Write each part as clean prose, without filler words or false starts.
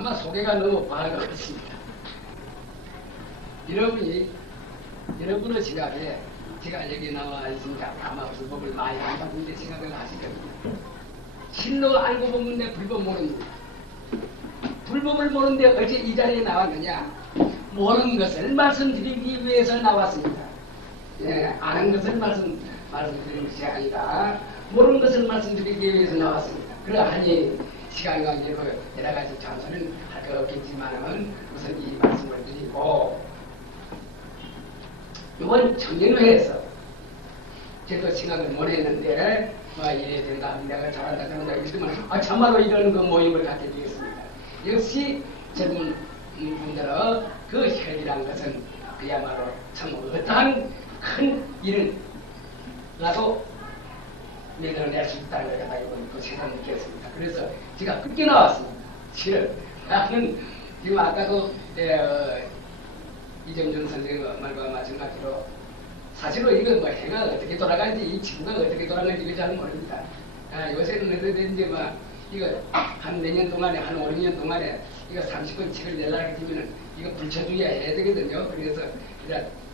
아마 소개가 너무 과한 것 같습니다. 여러분의 시각에 제가 여기 나와 있으니까 아마 불법을 많이 안봤는데 생각을 하시거든요. 실로 알고 보면 내 불법 모릅니다. 불법을 모르는데 어째 이 자리에 나왔느냐? 모르는 것을 말씀드리기 위해서 나왔습니다. 예, 아는 것을 말씀드리는 것이 아니라 모르는 것을 말씀드리기 위해서 나왔습니다. 그러하니 시간 관계로 여러 가지 참선은 할 것 없겠지만은 우선 이 말씀을 드리고 이번 청년회에서 저도 생각을 못 했는데 이래 된다 내가 잘한다 잘한다 이러면 참말로 이런 그 모임을 갖게 되겠습니다. 역시 젊은 분들은 그 혈이란 것은 그야말로 참 어떠한 큰 일을 나도 내려낼 수 있다는 걸 갖다 이번 그 세상 느꼈습니다. 그래서 제가 끝게 나왔습니다. 실은 나는 지금 아까도 이정준 선생님 말과 마찬가지로 사실은 이거 뭐 해가 어떻게 돌아가는지 이 지구가 어떻게 돌아가는지 이거 잘 모릅니다. 요새는 어떻게 막 이거 한 몇 년 동안에 한 5, 6년 동안에 이거 30권 책을 내려고 되면은 이거 불쳐주기야 해야 되거든요. 그래서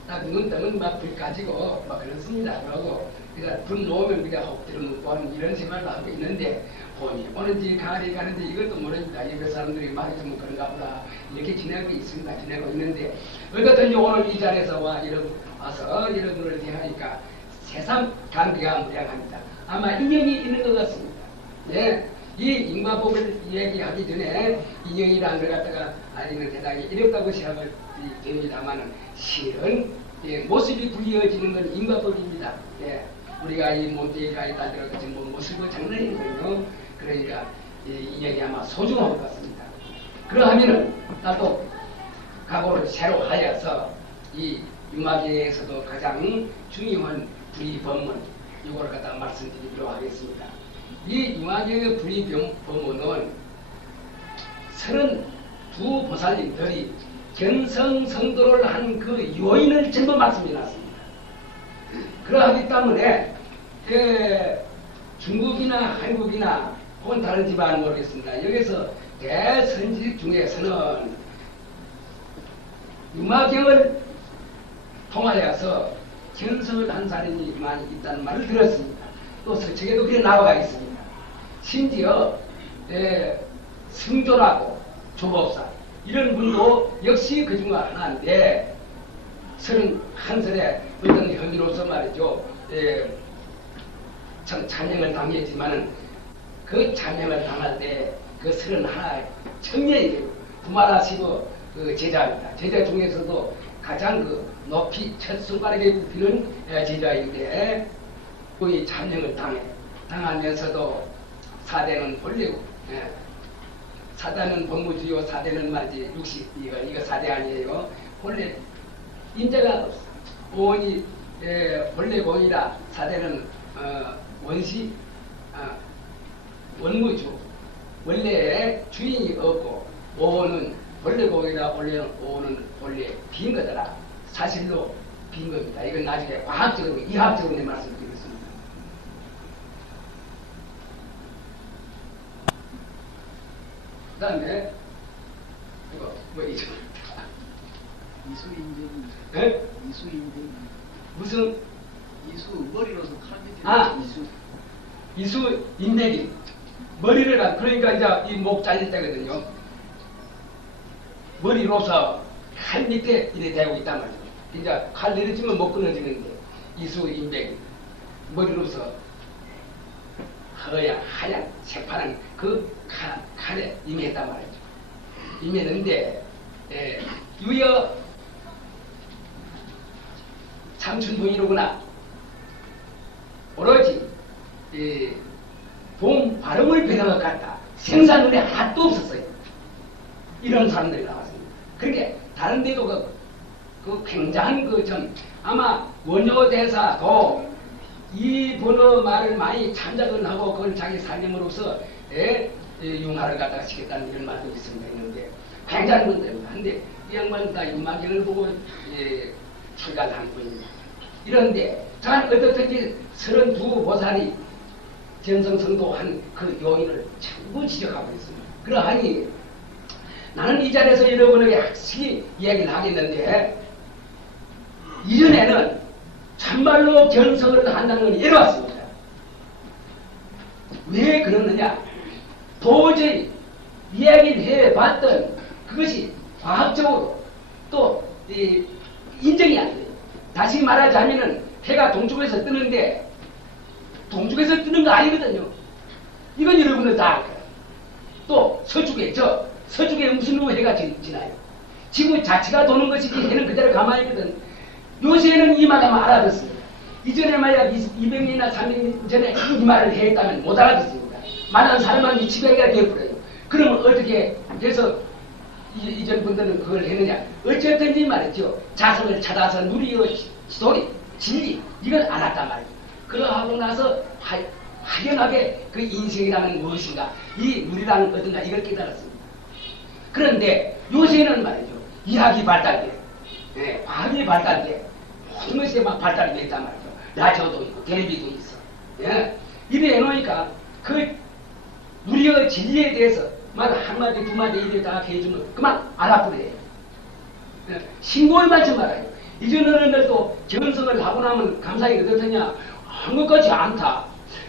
딱 눈 뜨면 막 불 가지고 막 그렇습니다. 그러고 그러니까 불 놓으면 우리가 헛들어 먹고 하는 이런 생활을 하고 있는데 봄이 오는지 가을이 가는지 이것도 모릅니다. 옆에 사람들이 말해주면 그런가 보다 이렇게 지내고 있습니다. 지내고 있는데 어쨌든지 오늘 이 자리에서 와서 여러분을 대하니까 세상 감기가 무량합니다. 아마 인연이 있는 것 같습니다. 네. 이 인과법을 얘기하기 전에 인연이라는 걸 갖다가 알리는 대단히 어렵다고 생각을 됩니다만은 실은 모습이 부리어지는 건 인과법입니다. 예. 우리가 이 몸뚱이 가에 따라 같이 모습을 장난이거든요. 그러니까 인연이 아마 소중한 것 같습니다. 그러하면은 나도 각오를 새로 하여서 이 융화계에서도 가장 중요한 불의법문 이거를 갖다 말씀드리도록 하겠습니다. 이 융화계의 불의법문은 32 보살님들이 견성성도를 한 그 요인을 전부 말씀해놨습니다. 그러하기 때문에 중국이나 한국이나 혹은 다른 집안은 모르겠습니다. 여기서 대선지식 중에서는 융화경을 통하여서 견성을 한 사람이 많이 있다는 말을 들었습니다. 또 서책에도 그렇게 나와 있습니다. 심지어 승조라고 조법사 이런 분도 역시 그 중 하나인데 31살에 어떤 혐의로서 말이죠. 참 찬양을 당했지만은 그 찬양을 당할 때 그 31 청년이 구마라시고 그 제자입니다. 제자 중에서도 가장 그 높이 첫 손가락에 굽히는 제자인데 그 찬양을 당하면서도 사대는 본래고 사대는 법무주요 사대는 말이지 60 이거 사대 아니에요. 본래 인자가 오원이 본래 공이라 사대는 원시 원무주 원래 주인이 없고 오원은 본래 공이라 원래는 오원은 본래 빈 거더라. 사실로 빈 겁니다. 이건 나중에 과학적으로 이학적으로 내 말씀드리겠습니다. 그 다음에 이거 뭐 이거 이수인대기. 네? 이수인대기. 무슨 이수 머리로서 칼 밑에 이수 인대기 머리를 그러니까 이제 이 목 잘릴 때거든요. 머리로서 칼 밑에 이래 대고 있단 말이죠. 이제 칼 내려치면 못 끊어지는데 이수 인대기 머리로서 하얀 새파란 그 칼에 임했단 말이죠. 임했는데 유여 참춘봉이로구나. 오로지 봄 발음을 배는 것 같다. 생산물에 하도 없었어요. 이런 사람들이 나왔습니다. 그렇게 다른 데도 그 굉장한 그 점 아마 원효대사도 이 번호 말을 많이 참작을 하고 그걸 자기 살림으로서 융화를 갖다가 시켰다는 이런 말도 있습니다. 있는데 굉장한 분들입니다. 근데 이 양반은 다 윤마경을 보고 출가한 분입니다. 이런데 잘 어떻든지 32 보살이 견성성도한 그 요인을 전부 지적하고 있습니다. 그러하니 나는 이 자리에서 여러분에게 확실히 이야기를 하겠는데, 이전에는 참말로 견성을 한다는 건 이래왔습니다. 왜 그러느냐? 도저히 이야기를 해봤던 그것이 과학적으로 또 인정이 안 돼요. 다시 말하자면은 해가 동쪽에서 뜨는데 동쪽에서 뜨는 거 아니거든요. 이건 여러분들 다 알아요. 또 서쪽에 무슨 해가 지나요. 지구 자체가 도는 것이지 해는 그대로 가만히 있거든. 요새는 이 말하면 알아듣습니다. 이전에 말이야 200년이나 300년 전에 이 말을 했다면 못 알아듣습니다. 말하는 사람은 미치겠가 되어버려요. 그러면 어떻게 해서 이전 분들은 그걸 했느냐? 어쨌든지 말이죠. 자성을 찾아서 누리어 지도리, 진리 이걸 알았단 말이에요. 그러하고 나서 확연하게 그 인생이라는 무엇인가, 이 누리라는 어떤가 이걸 깨달았습니다. 그런데 요새는 말이죠. 이학이 발달돼, 과학이 발달돼, 모든 것이 막 발달이 됐단 말이죠. 라디오도 있고 텔레비도 있어. 이래 해놓으니까 그 누리어 진리에 대해서 말 한마디 두마디 이래 다 해주면 그만 알아버려요. 신고를 받지 말아요. 이전 어른들도 견성을 하고 나면 감사히 어떻느냐, 아무것같이 않다,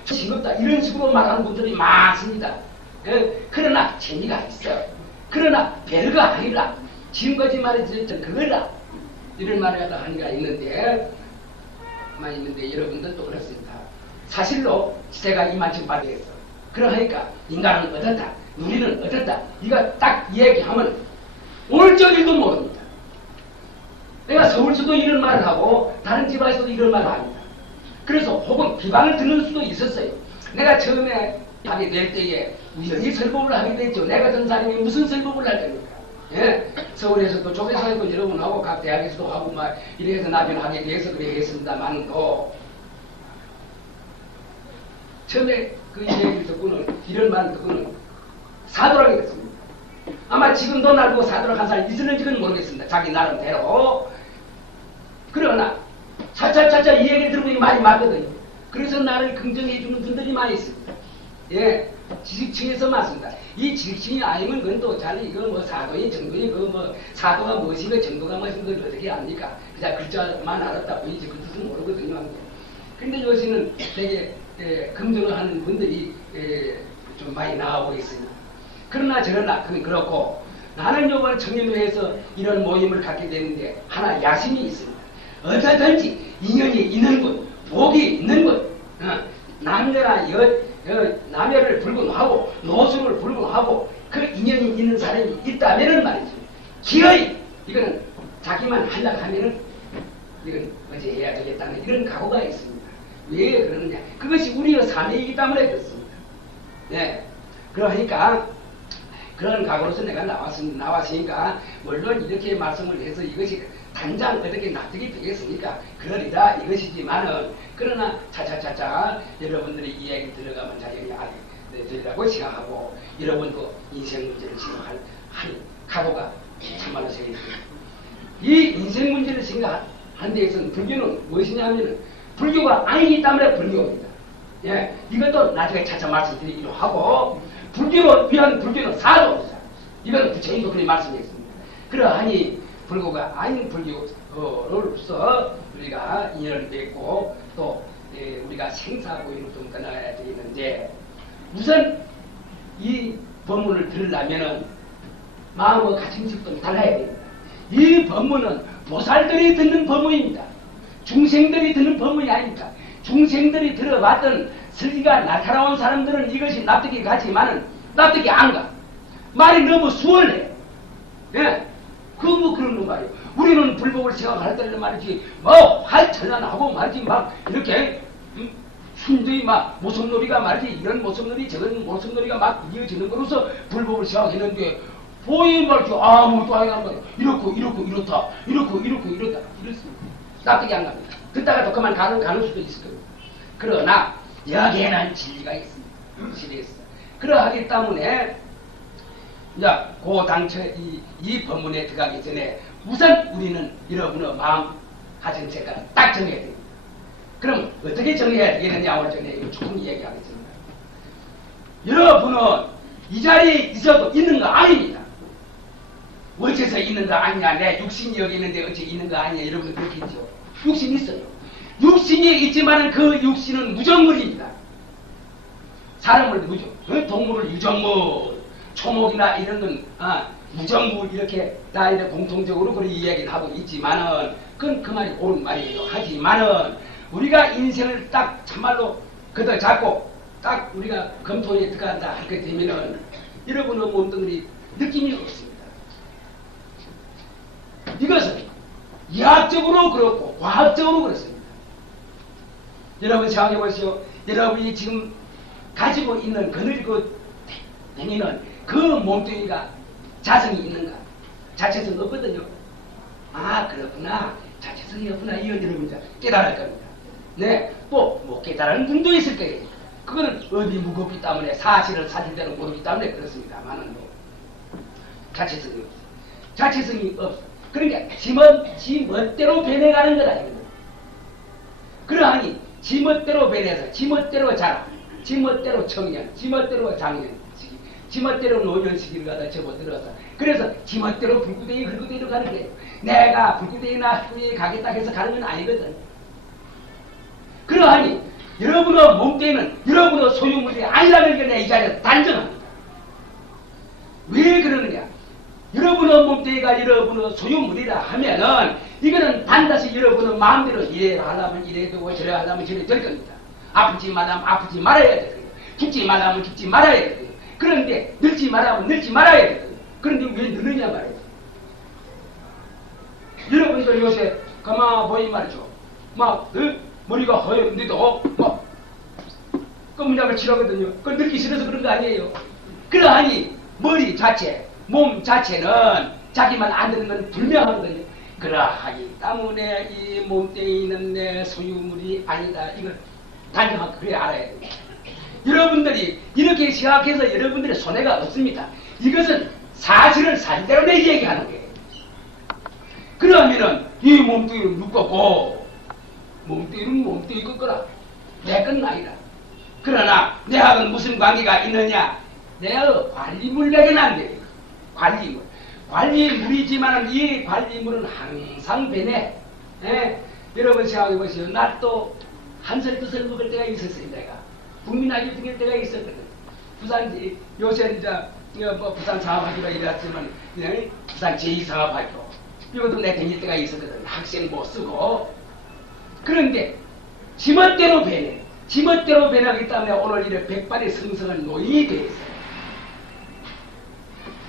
싱겁다 이런 식으로 말하는 분들이 많습니다. 그러나 재미가 있어. 그러나 별거 아니라 지금까지 말해주셨던 그거라 이런 말을 갖다 하니까 있는데 여러분들도 그렇습니다. 사실로 시대가 이만큼 발달해서 그러니까 인간은 어떻다, 우리는 어떻다, 이거 딱 얘기하면 올적일도 모릅니다. 내가 서울서도 이런 말을 하고 다른 지방에서도 이런 말을 합니다. 그래서 혹은 비방을 듣는 수도 있었어요. 내가 처음에 하게 될 때에 우연히 설법을 하게 됐죠. 내 같은 사람이 무슨 설법을 할 겁니까? 서울에서도 조계사 하고 여러분하고 각 대학에서도 하고 막 이래서 나변하게 돼서 그래야겠습니다만 또 처음에 그 얘기를 듣고는 이런 말을 듣고는 사도락이 됐습니다. 아마 지금도 나보고 사도락 한 사람이 있었는지는 모르겠습니다. 자기 나름대로. 그러나 차차차차 이 얘기를 들으면 말이 맞거든요. 그래서 나를 긍정해 주는 분들이 많이 있습니다. 지식층에서 맞습니다. 이 지식층이 아니면 그건 또 잘 이거 뭐 사도인 정도인 그 뭐 사도가 무엇인가 정도가 무엇인가 그걸 어떻게 압니까? 그냥 글자만 알았다 보이지 그 뜻은 모르거든요. 근데 요새는 되게 긍정을 하는 분들이 좀 많이 나오고 있습니다. 그러나 저러나 그건 그렇고, 나는 요번 청년회에서 이런 모임을 갖게 되는데 하나 야심이 있습니다. 어디든지 인연이 있는 곳, 복이 있는 곳, 남녀나 남녀를 불문하고 노수를 불문하고 그 인연이 있는 사람이 있다면은 말이죠. 기어이 이거는 자기만 하려고 하면은 이건 어제 해야 되겠다는 이런 각오가 있습니다. 왜 그러느냐? 그것이 우리의 삶이기 때문에 그렇습니다. 그러니까 그런 각오로서 내가 나왔으니까 물론 이렇게 말씀을 해서 이것이 당장 어떻게 납득이 되겠습니까? 그러리다 이것이지만은, 그러나 차차차차 여러분들이 이야기 들어가면 자연히 알게 되리라고 생각하고, 여러분도 인생 문제를 생각할 각오가 참말로 생깁니다. 이 인생 문제를 생각하는 데에서는 불교는 무엇이냐면은 불교가 아니기 때문에 불교입니다. 이것도 나중에 차차 말씀드리기로 하고, 불교로 위한 불교는 사도입니다. 이건 부처님도 그렇게 말씀했습니다. 그러하니 불교가 아닌 불교로서 우리가 인연을 맺고 또 우리가 생사고인을 좀 떠나야 되는데, 우선 이 법문을 들으려면은 마음의 가짐식 좀 달라야 됩니다. 이 법문은 보살들이 듣는 법문입니다. 중생들이 듣는 법문이 아닙니다. 중생들이 들어봤던 설기가 나타나온 사람들은 이것이 납득이 가지만은 납득이 안 가. 말이 너무 수월해. 뭐 그런 거 말이에요. 우리는 불법을 생각할 때는 말이지, 활천란하고 말이지, 막 이렇게, 순전히 막 모성놀이가 말이지, 이런 모성놀이, 저런 모성놀이가 막 이어지는 거로서 불법을 생각했는데, 보이 말이지, 아무것도 아니란 말이야. 이렇고, 이렇다. 이렇습니다. 납득이 안 갑니다. 듣다가 또 그만 가는 수도 있을 겁니다. 그러나, 여기에는 진리가 있습니다. 진리가 있습니다. 그러하기 때문에, 이제 그 당초 이 법문에 들어가기 전에 우선 우리는 여러분의 마음 가진 색깔을 딱 정해야 됩니다. 그럼 어떻게 정해야 되겠느냐 오늘 전에 이거 조금 얘기하겠습니다. 여러분은 이 자리에 있어도 있는 거 아닙니다. 어째서 있는 거 아니냐, 내 육신이 여기 있는데 어째 있는 거 아니냐, 여러분 그렇겠죠. 육신이 있어요. 육신이 있지만은 그 육신은 무정물입니다. 사람을 동물을 유정물, 초목이나 이런 건 무정물 이렇게 다 이렇게 공통적으로 그런 이야기를 하고 있지만은 그건 그 말이 옳은 말이에요. 하지만은 우리가 인생을 딱 참말로 그대로 잡고 딱 우리가 검토에 들어간다 하게 되면은 여러분의 몸뚱이 느낌이 없습니다. 이것은 이학적으로 그렇고 과학적으로 그렇습니다. 여러분 생각해 보시오. 여러분이 지금 가지고 있는 그늘고 댕기는 그 몸뚱이가 자성이 있는가? 자체성이 없거든요. 아, 그렇구나. 자체성이 없구나. 이건 여러분이 깨달을 겁니다. 네, 또 못 깨달은 분도 있을 거예요. 그거는 업이 무겁기 때문에 사실을 사실대로 모르기 때문에 그렇습니다만은 자체성이 없어. 자체성이 없어. 그러니까 지 멋대로 변해가는 거다 이거는. 그러하니 지 멋대로 변해서 지 멋대로 자라, 지 멋대로 청년, 지 멋대로 장년 시기, 지 멋대로 노년 시기를 갖다 접어들어서 그래서 지 멋대로 불구덩이 흙구덩이로 가는 거예요. 내가 불구덩이나 흙구덩이에 가겠다 해서 가는 건 아니거든. 그러하니 여러분의 몸뚱이는 여러분의 소유물이 아니라는 걸 내 이 자리에서 단정합니다. 왜 그러느냐? 여러분의 몸뚱이가 여러분의 소유물이라 하면은 이거는 반드시 여러분의 마음대로 이래 하려면 이래 되고 저래 하려면 저래 될 겁니다. 아프지 말라면 아프지 말아야 될 거예요. 죽지 말라면 죽지 말아야 될 거예요. 그런데 늙지 말라면 늙지 말아야 될 거예요. 그런데 왜 늙느냐 말이에요. 여러분들 요새 가만 보이 말이죠. 막 머리가 허연데도 막 검은약을 칠하거든요. 그걸 늙기 싫어서 그런 거 아니에요. 그러하니 머리 자체, 몸 자체는 자기만 안 되는 건 분명하거든요. 그러하기 때문에 이 몸뚱이에 있는 내 소유물이 아니다. 이걸 단정하게 그래 알아야 됩니다. 여러분들이 이렇게 생각해서 여러분들의 손해가 없습니다. 이것은 사실을 사실대로 내 얘기하는 거예요. 그러면은 이 몸뚱이를 묶었고 몸뚱이는 몸뚱이 꺾어라. 내 건 아니다. 그러나 내하고는 무슨 관계가 있느냐? 내가 관리물에게는 안 돼요. 관리물. 관리물이지만 이 관리물은 항상 변해. 여러분 생각해 보세요. 나 또 한술 두술 먹을 때가 있었어요. 내가 국민학교 등일 때가 있었거든. 부산 요새 이제 뭐 부산 상업학교가 이랬지만 그냥 부산 제2상업학교 이것도 내 다닐 때가 있었거든. 학생 못 쓰고. 그런데 지멋대로 변해. 지멋대로 변하기 때문에 오늘 이렇게 백발의 성성한 노인이 되어 있어요.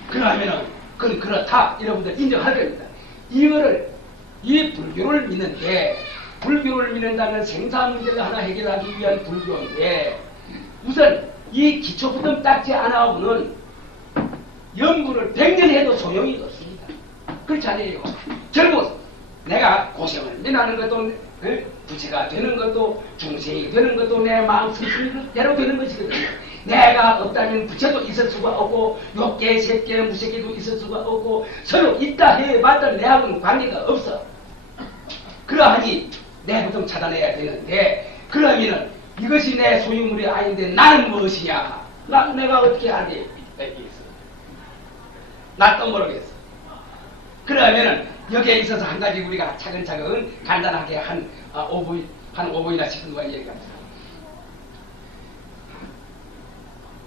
그러면은 그건 그렇다. 여러분들 인정할 겁니다. 이거를 이 불교를 믿는데 불교를 믿는다면 생사 문제를 하나 해결하기 위한 불교인데 우선 이 기초부터 닦지 않아오고는 연구를 100년 해도 소용이 없습니다. 그렇지 않아요. 결국 내가 고생을 면하는 것도 부채가 되는 것도 중생이 되는 것도 내 마음 스스로대로 되는 것이거든요. 내가 없다면 부채도 있을 수가 없고 욕계, 색계, 무색계도 있을 수가 없고 서로 있다 해봤자 내하고는 관계가 없어. 그러하니 내 고통 차단해야 되는데 그러면은 이것이 내 소유물이 아닌데 나는 무엇이냐? 내가 어떻게 알겠어? 나도 모르겠어. 그러면은 여기에 있어서 한 가지 우리가 차근차근 간단하게 한 5분이나 10분간 얘기합니다.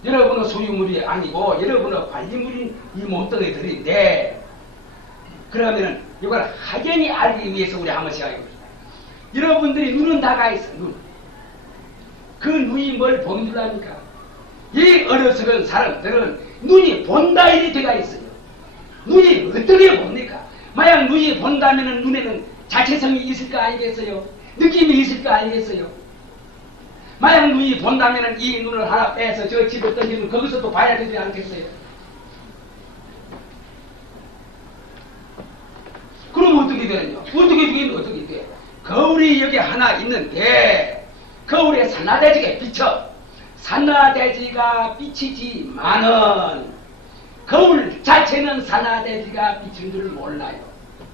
여러분의 소유물이 아니고 여러분의 관리물인 이 몸뚱이들인데 그러면은 이걸 확연히 알기 위해서 우리 한번 생각해 봅시다. 여러분들이 눈은 다가 있어. 눈. 그 눈이 뭘 보는 줄 압니까? 이 어려서는 사람들은 눈이 본다 일이 돼가 있어요. 눈이 어떻게 봅니까? 만약 눈이 본다면은 눈에는 자체성이 있을 거 아니겠어요? 느낌이 있을 거 아니겠어요? 만약 눈이 본다면은 이 눈을 하나 빼서 저 집에 던지면 거기서 또 봐야 되지 않겠어요? 그럼 어떻게 되느냐? 어떻게 되긴 어떻게 돼? 거울이 여기 하나 있는데 거울에 산나대지가 비쳐. 산나대지가 비치지만은 거울 자체는 산나대지가 비친 줄 몰라요.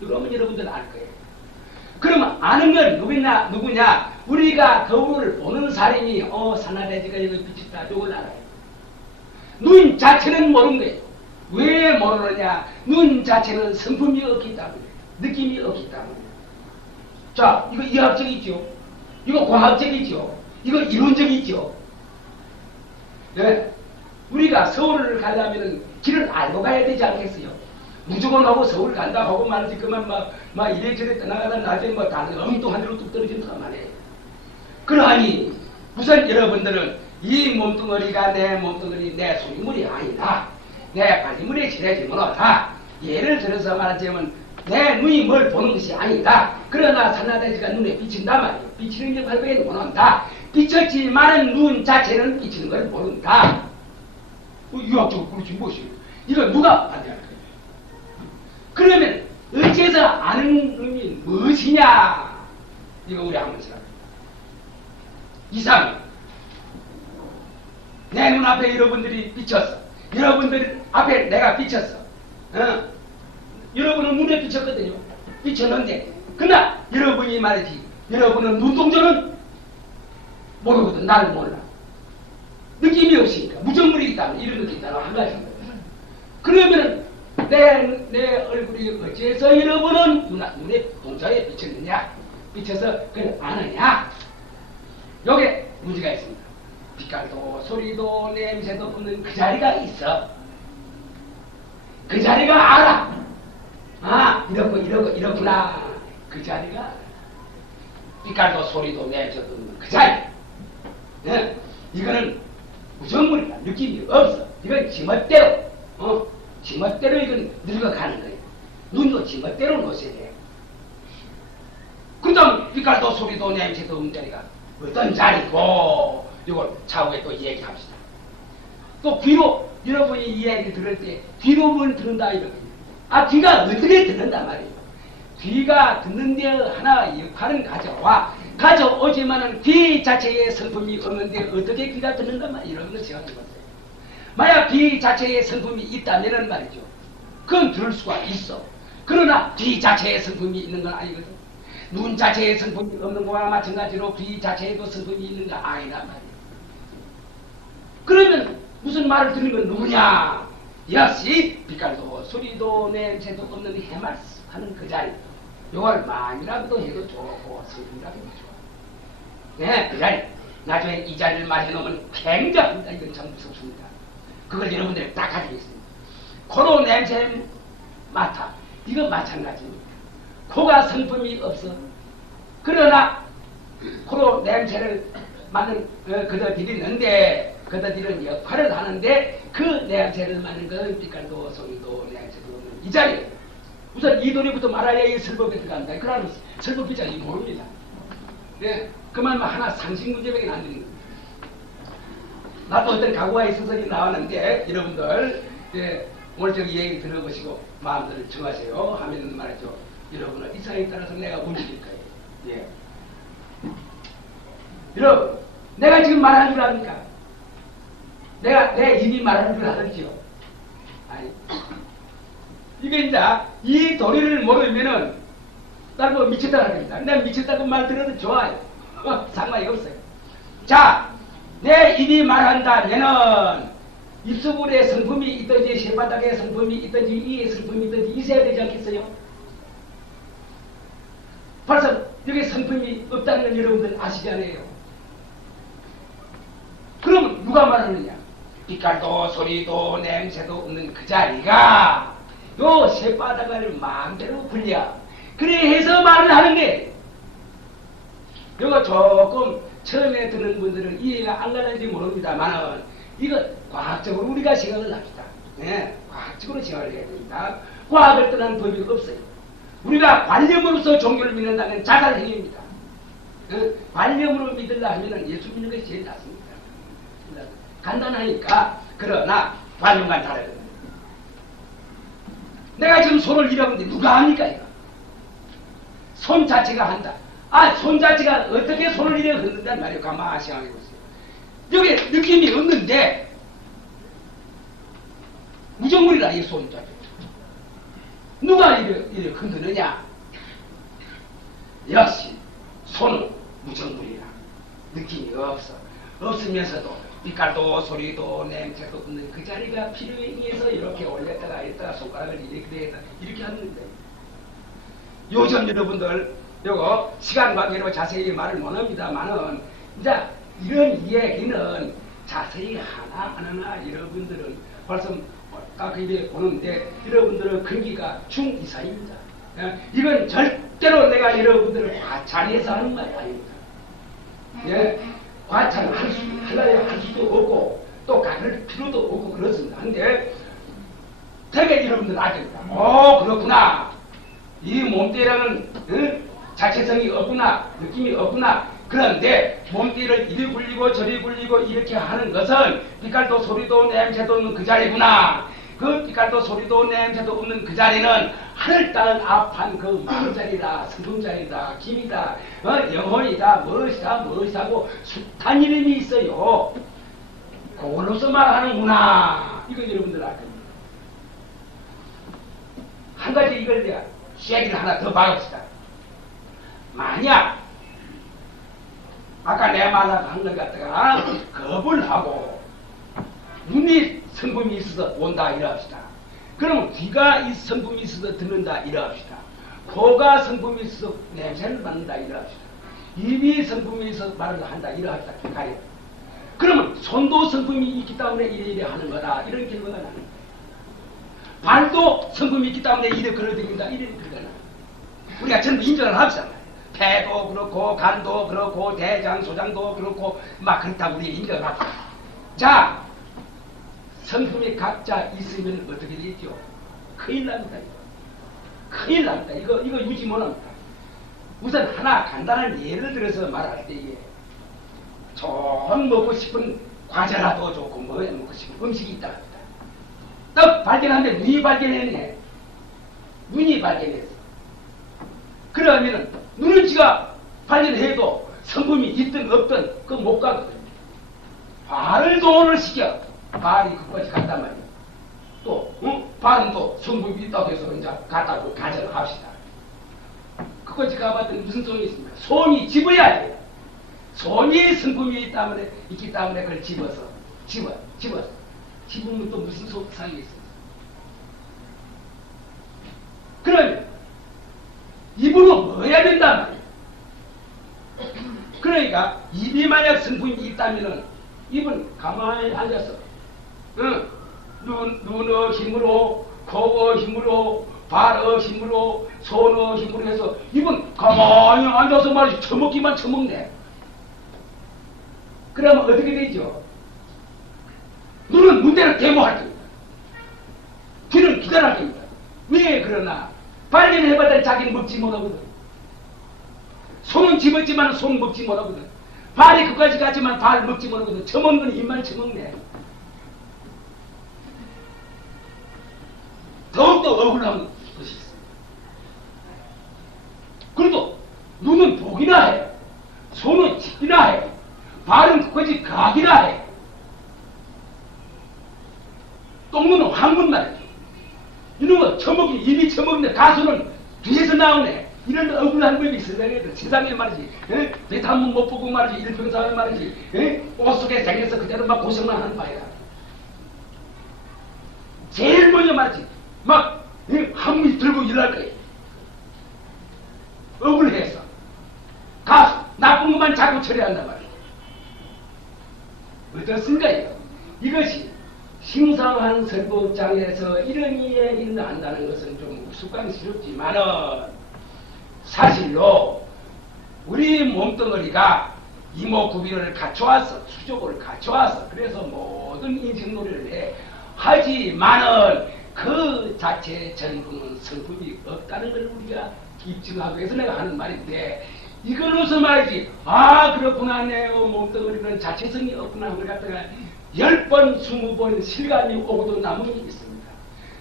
그러면 여러분들 알 거예요. 그러면 아는 건 누구냐? 우리가 거울을 보는 사람이 산나대지가 여기 비쳤다. 이걸 알아요. 눈 자체는 모르는 거예요. 왜 모르느냐? 눈 자체는 성품이 없기 때문에, 느낌이 없기 때문에. 자, 이거 이학적이죠. 이거 과학적이죠. 이거 이론적이죠. 네. 우리가 서울을 가려면 길을 알고 가야 되지 않겠어요? 무조건 하고 서울 간다 하고 말하지 그만 막 이래저래 떠나가다 나중에 뭐 다른 엉뚱한 데로 뚝 떨어진다 말이에요. 그러하니 우선 여러분들은 이 몸뚱어리가 내 몸뚱어리 내 소유물이 아니다. 내 관리물에 지내지면 없다. 예를 들어서 말하자면 내 눈이 뭘 보는 것이 아니다. 그러나 산나대지가 눈에 비친단 말이에요. 비치는 게 발부에 모른다. 비쳤지만은 눈 자체는 비치는 걸 모른다. 유학적으로 그렇지 무엇이에요? 이걸 누가 반대할 거예요? 그러면 어째서 아는 놈이 무엇이냐? 이거 우리 한번 생각합니다. 이상 내 눈앞에 여러분들이 비쳤어. 여러분들 앞에 내가 비쳤어. 여러분은 눈에 비쳤거든요. 비쳤는데 그러나 여러분이 말이지 여러분은 눈동자는 모르거든. 나를 몰라. 느낌이 없으니까 무정물이기 때문에 이런 느낌이 있다고 한 가지입니다. 그러면은 내 얼굴이 어째서 여러분은 눈에 동자에 비쳤느냐? 비쳐서 그걸 아느냐? 요게 문제가 있습니다. 빛깔도 소리도 냄새도 없는 그 자리가 있어. 그 자리가 알아. 아, 이렇구나. 그 자리가 빛깔도 소리도 냄새도 없는 그 자리. 예? 이거는 무정물이야. 느낌이 없어. 이건 지멋대로, 지멋대로 이건 늙어가는 거예요. 눈도 지멋대로 놓으셔야 돼요. 그 다음 빛깔도 소리도 냄새도 없는 자리가 어떤 자리고, 이걸 차후에 또 얘기합시다. 또 귀로, 여러분이 이 얘기를 들을 때 귀로 뭘 듣는다 이러거든요. 아, 귀가 어떻게 듣는단 말이에요. 귀가 듣는데 하나 역할은 가져오지만은 귀 자체의 성품이 없는데 어떻게 귀가 듣는가 말이에요. 이런 걸 생각해보세요. 만약 귀 자체의 성품이 있다면은 말이죠. 그건 들을 수가 있어. 그러나 귀 자체의 성품이 있는 건 아니거든. 눈 자체의 성품이 없는 거와 마찬가지로 귀 자체에도 성품이 있는 거 아니란 말이에요. 그러면 무슨 말을 듣는 건 누구냐? 역시 빛깔도 소리도 냄새도 없는 해말하는 그 자리. 요걸 만이라고도 해도 좋고 성품이라고 해도 좋아. 네, 그 자리. 나중에 이 자리를 마셔놓으면 굉장합니다. 이건 참 무섭습니다. 그걸 여러분들이 딱 가지고 있습니다. 코로 냄새 맡아. 이거 마찬가지입니다. 코가 성품이 없어. 그러나 코로 냄새를 맡는 그들은 역할을 하는데 그 냄새를 맡는 건 빛깔도 소리도 냄새도 없는 이 자리에 우선 이 도리부터 말아야 이 설법에 들어간다. 그러면 설법기장이 모릅니다. 네, 그 말만 하나 상식 문제밖에 안 되는 겁니다. 나도 어떤 각오가 있어서 나왔는데 여러분들 오늘 저기 얘기 들어보시고 마음대로 정하세요 하면 말이죠. 여러분은 이 사람에 따라서 내가 움직일 거예요. 예. 여러분, 내가 지금 말하는 줄 압니까? 내 입이 말하는 줄 알았죠? 아니. 이게 이제 이 도리를 모르면은 난 뭐 미쳤다 그럽니다. 내가 미쳤다고 말 들어도 좋아요. 상관이 없어요. 자, 내 입이 말한다면은 입속물에 성품이 있든지 쇠바닥에 성품이 있든지 이에 성품이 있든지 있어야 되지 않겠어요? 벌써 여기 성품이 없다는 건 여러분들 아시잖아요. 그럼 누가 말하느냐? 빛깔도 소리도 냄새도 없는 그 자리가 요 쇠바닥을 마음대로 불려. 그래 해서 말을 하는데 요거 조금 처음에 듣는 분들은 이해가 안 가는지 모릅니다만은 이거 과학적으로 우리가 생각을 합시다. 네, 과학적으로 생각을 해야 됩니다. 과학을 떠나는 법이 없어요. 우리가 관념으로서 종교를 믿는다면 자살행위입니다. 관념으로 믿으려 하면 예수 믿는 것이 제일 낫습니다. 간단하니까. 그러나 관념과는 다르거든요. 내가 지금 손을 잃어버렸는데 누가 합니까 이거? 손 자체가 한다. 아, 손 자체가 어떻게 손을 잃어 흔든단 말이에요. 가만히 생각해보세요. 여기 느낌이 없는데 무정물이라 이 손 자체. 누가 이래 흔드느냐? 역시 손은 무정물이라 느낌이 없어. 없으면서도 빛깔도 소리도 냄새도 없는 그 자리가 필요에 의해서 이렇게 올렸다가 했다가 손가락을 이렇게 했다 이렇게 하는데 요즘 여러분들 요거 시간 관계로 자세히 말을 못합니다만은 이제 이런 이야기는 자세히 하나하나 여러분들은 벌써 딱 이제 보는데 여러분들은 근기가 중 이상입니다. 이건 절대로 내가 여러분들을 과찬해서 하는 말이 아닙니다. 예, 과찬 할 수도 없고 또 가를 필요도 없고 그렇습니다. 근데 되게 여러분들 아십니다. 그렇구나. 이 몸뚱이랑은 자체성이 없구나, 느낌이 없구나. 그런데 몸뚱이를 이리 굴리고 저리 굴리고 이렇게 하는 것은 빛깔도 소리도 냄새도 없는 그 자리구나. 그 빛깔도 소리도 냄새도 없는 그 자리는 하늘 땅 앞한 그 마음자리다, 성품자리다, 김이다, 영혼이다, 무엇이다고 숱한 이름이 있어요. 그걸로서 말하는구나. 이거 여러분들 알 겁니다. 한 가지 이걸 내가 이야기를 하나 더 봐봅시다. 만약 아까 내 말한 걸 갖다가 겁을 하고 눈이 성품이 있어서 본다 이러합시다. 그러면 귀가 이 성품이 있어서 듣는다 이러합시다. 코가 성품이 있어서 냄새를 맡는다 이러합시다. 입이 성품이 있어서 말을 한다 이러합시다. 가려. 그러면 손도 성품이 있기 때문에 이래 하는 거다 이런 결과가 나는 거예요. 발도 성품이 있기 때문에 이래 걸어다닌다 이런 결과가 나는 거예요. 우리가 전부 인정을 합시다. 폐도 그렇고 간도 그렇고 대장 소장도 그렇고 막 그렇다고 우리 인정을 합시다. 자, 성품이 각자 있으면 어떻게 되죠? 큰일 납니다. 큰일 납니다. 이거 유지 못합니다. 우선 하나 간단한 예를 들어서 말할 때에 좀 먹고 싶은 과자라도 좋고 뭐 먹고 싶은 음식이 있다 합니다. 떡 발견하는데 눈이 발견했네. 눈이 발견했어. 그러면은 눈은 지가 발견해도 성품이 있든 없든 그 못 가거든요. 발을 동원을 시켜. 발이 그까지 간단 말이에요. 또 발은 또 성품이 있다고 해서 이제 갔다고 가정을 합시다. 그까지 가봤더니 무슨 소용이 있습니까? 손이 집어야 돼요. 손이 성품이 있기 때문에 그걸 집어서 집으면 또 무슨 속상이 있어요. 그러면 입으로 뭐 해야 된단 말이에요. 그러니까 입이 만약 성품이 있다면은 입은 가만히 앉아서 눈의 힘으로, 코의 힘으로, 발의 힘으로, 손의 힘으로 해서 입은 가만히 앉아서 말이지 처먹기만 처먹네. 그러면 어떻게 되죠? 눈은 문제를 대모할 겁니다. 귀는 기다릴 겁니다. 왜 그러나? 발견해봤더니 자기는 먹지 못하거든. 손은 집었지만 손 먹지 못하거든. 발이 그까지 갔지만 발 먹지 못하거든. 처먹는 건 입만 처먹네. 더욱더 억울한 것이 있습니다. 그래도 눈은 보기나 해. 손은 집기나 해. 발은 그까지 가기나 해. 똥눈은 황문 말이죠. 이런 거 처먹이 입이 처먹는데 가수는 뒤에서 나오네. 이런 억울한 법이 있어야 세상에 말이지. 배 한 번 못 보고 말이지. 일평생을 말이지. 옷 속에 생겨서 그대로 막 고생만 하는 바야. 제일 먼저 말이지. 막 한문이 들고 일할 거예요. 억울해서. 가수 나쁜 것만 자꾸 처리한단 말이에요. 어떻습니까? 이것이 심상한 설법장에서 이런 이야기를 한다는 것은 좀 우스꽝스럽지만은 사실로 우리 몸뚱어리가 이목구비를 갖춰와서 수족을 갖춰와서 그래서 모든 인생놀이를 해. 하지만은 그 자체의 전부는 성품이 없다는 걸 우리가 입증하기 위해서 내가 하는 말인데 이걸로서 말이지 그렇구나 내 몸뚱어리는 자체성이 없구나 그걸 갖다가 10번 20번 실감이 오고도 남은 게 있습니다.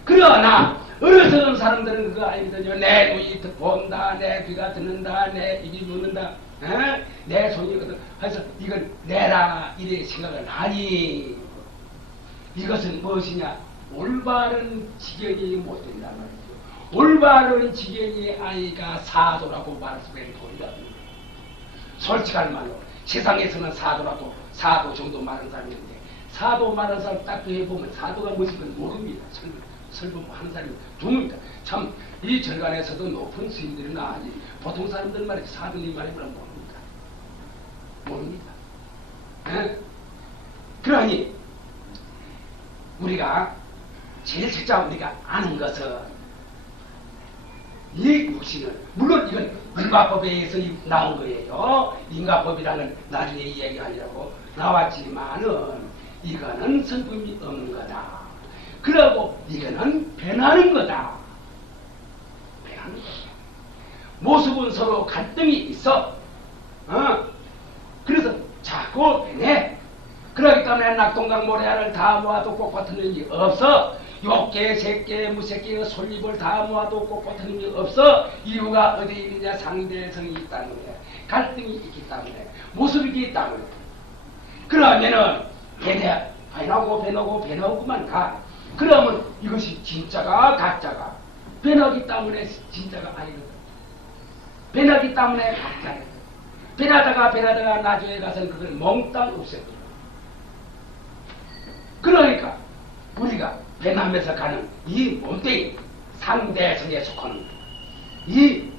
그러나 어려서는 사람들은 그거 아닙니다. 내 눈이 본다, 내 귀가 듣는다, 내 입이 묻는다, 내 손이거든. 그래서 이건 내라 이래 생각을 하니 이것은 무엇이냐? 올바른 지경이 못 된단 말이죠. 올바른 지경이 아이가 사도라고 말할 수가 있는 도리가 없는 거예요. 솔직한 말로 세상에서는 사도라도 사도 정도 많은 사람이 있는데 사도 많은 사람 딱 해보면 사도가 무엇인지 모릅니다. 설법하는 사람이 드뭅니다. 참 이 절간에서도 높은 스님들이나 보통 사람들 말이지 사도님 말이구나 모릅니다. 에? 그러니 우리가 제일 첫째 우리가 아는 것은 이 육신을 물론 이건 인과법에 의해서 나온 거예요. 인과법이라는 나중에 이야기하려고 나왔지만은 이거는 성품이 없는 거다. 그러고 이거는 변하는 거다. 변하는 거다. 모습은 서로 갈등이 있어. 그래서 자꾸 변해. 그렇기 때문에 낙동강 모래알을 다 모아도 꼭 같은 일이 없어. 욕계, 색계, 무색계의 솔잎을 다 모아도 꼭 같은 일이 없어. 이유가 어디 있느냐? 상대성이 있기 때문에, 갈등이 있기 때문에, 모습이 있기 때문에. 그러면은 변하고만 가. 그러면 이것이 진짜가 가짜가 변하기 때문에 진짜가 아니거든. 변하기 때문에 가짜거든. 변하다가 나중에 가서는 그걸 몽땅 없애버려. 그러니까 우리가 변하면서 가는 이 몸뚱이, 상대성에 속하는 이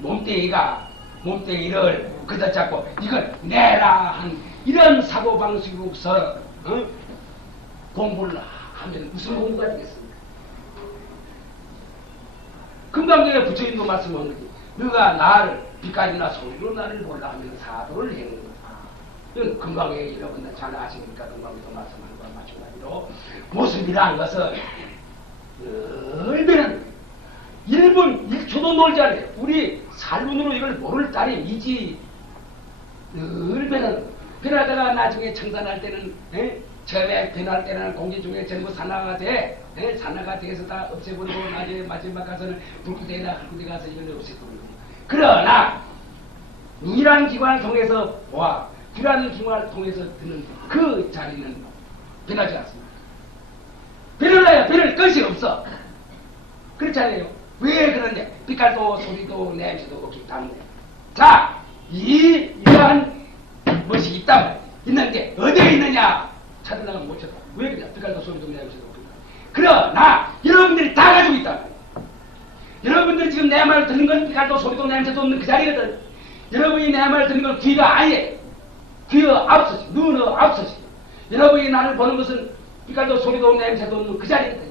몸뚱이를 그다 잡고 이걸 내라 한 이런 사고방식으로서 공부를 하면 무슨 공부가 되겠습니까? 금방 전에 부처님도 말씀한 거지. 너가 나를 빛깔이나 소리로 나를 몰라 하면 사도를 해는 거다. 이건 금방에 여러분들 잘 아시니까 금방에도 말씀한 거와 마찬가지로 모습이라는 것은 늘 변하는 거예요. 1분 1초도 놀지 않아요. 우리 살문으로 이걸 모를 따름이지. 늘 변하는 거예요. 변하다가 나중에 청산할 때는 처음에 변할 때는 공기 중에 전부 산화가 돼. 산화가 돼서 다 없애버리고 나중에 마지막 가서는 불구대나 흙구대 가서 이걸 없애버리고. 그러나 이란 기관을 통해서 보아 귀라는 기관을 통해서 듣는 그 자리는 변하지 않습니다. 변할래야 변할 것이 없어. 그렇잖아요. 왜 그러냐? 빛깔도 소리도 냄새도 없기 때문에. 자, 이러한 것이 있는데 어디에 있느냐? 찾으려면 못 찾아. 왜 그래? 빛깔도 소리도 냄새도 없기 때문에. 그러나 여러분들이 다 가지고 있단 말이에요. 여러분들이 지금 내 말을 듣는 건 빛깔도 소리도 냄새도 없는 그 자리거든. 여러분이 내 말을 듣는 건 귀가 아예 귀가 앞서지, 눈은 앞서지. 여러분이 나를 보는 것은 빛깔도 소리도 냄새도 없는 그 자리거든.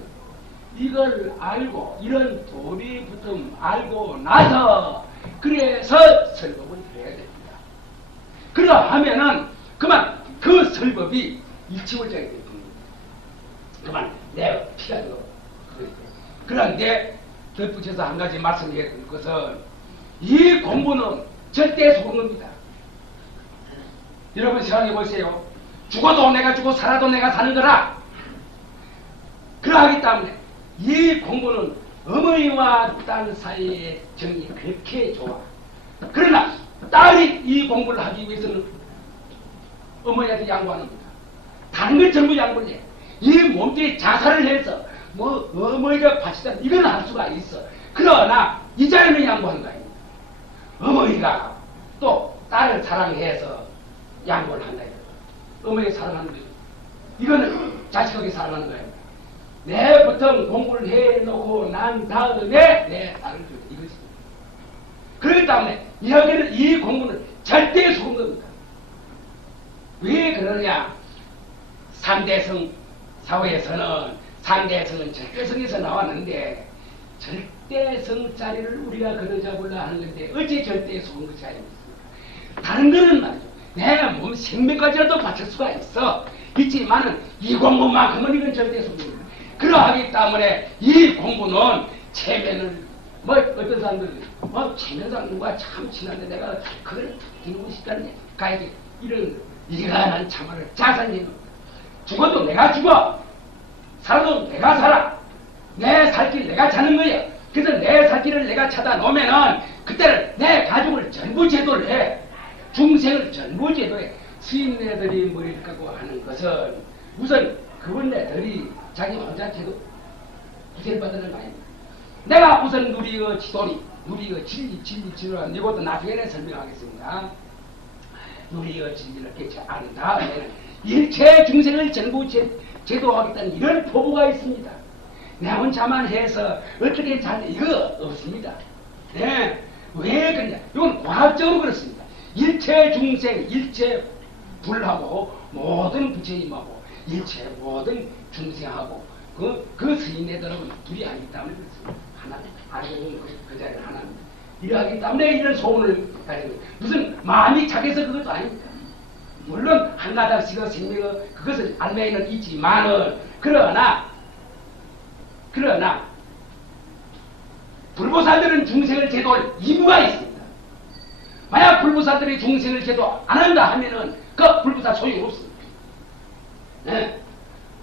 이걸 알고 이런 도리부터 알고 나서 그래서 설법을 해야 됩니다. 그러하면은 그만 그 설법이 일치월장이 됩니다. 그만 내 피가 들어. 그런데 덧붙여서 한 가지 말씀드릴 것은 이 공부는 절대 소금입니다. 여러분 생각해 보세요. 죽어도 내가 죽고 살아도 내가 사는 거라. 그러하기 때문에 이 공부는 어머니와 딸 사이의 정이 그렇게 좋아. 그러나 딸이 이 공부를 하기 위해서는 어머니한테 양보하는 겁니다. 다른 걸 전부 양보를 해. 이 몸뚱이 자살을 해서 뭐 어머니가 바치다 이건 할 수가 있어. 그러나 이 자리는 양보하는 거 아닙니다. 어머니가 또 딸을 사랑해서 양보를 한다. 어머니 사랑하는 거죠. 이거는 자식에게 사랑하는 거예요. 내 보통 공부를 해놓고 난 다음에 내 딸을 주자. 이거지. 그렇기 때문에 여기는 이 공부는 절대 속은 겁니다. 왜 그러냐? 상대성 사회에서는 상대성은 절대성에서 나왔는데 절대성 자리를 우리가 걸어잡으려 하는 건데 어찌 절대 속은 것이 아닙니까? 다른 거는 말이죠. 내가 몸 생명까지라도 바칠 수가 있지만은 이 공부만큼은 이건 절대 속입니다. 그러하기 때문에 이 공부는 체면을 어떤 사람들은 체면상 누가 참 친한데 내가 그걸 기누고 싶다네 가야지 이거는 참말로 자산이고 죽어도 내가 죽어 살아도 내가 살아 내 살 길 내가 찾는 거야. 그래서 내 살 길을 내가 찾아 놓으면은 그때는 내 가족을 전부 제도를 해. 중생을 전부 제도해. 스님네들이 머리를 깎고 하는 것은 우선 그분네들이 자기 혼자 제도 구제를 받는 거 아닙니다. 내가 우선 누리의 지도니 누리의 진리를 이것도 나중에는 설명하겠습니다. 누리의 진리를 깨치 안 다음에는 일체 중생을 전부 제도하겠다는 이런 포부가 있습니다. 내 혼자만 해서 어떻게 잘 이거 없습니다. 네. 왜 그러냐? 이건 과학적으로 그렇습니다. 일체 중생, 일체 불하고 모든 부처님하고 일체 모든 중생하고 그 스님네들은 둘이 아니기 때문에 그렇습니다. 하나, 하나는 그 자리는 하나입니다. 이러하기 때문에 이런 소원을 가지고 무슨 마음이 착해서 그것도 아닙니다. 물론 한가닥씩의 생명의 그것을 알매는 있지만은 그러나 불보살들은 중생을 제도할義務가 있습니다. 만약 불보살들이 중생을 제도 안 한다 하면은 그 불보살 소용없습니다. 네.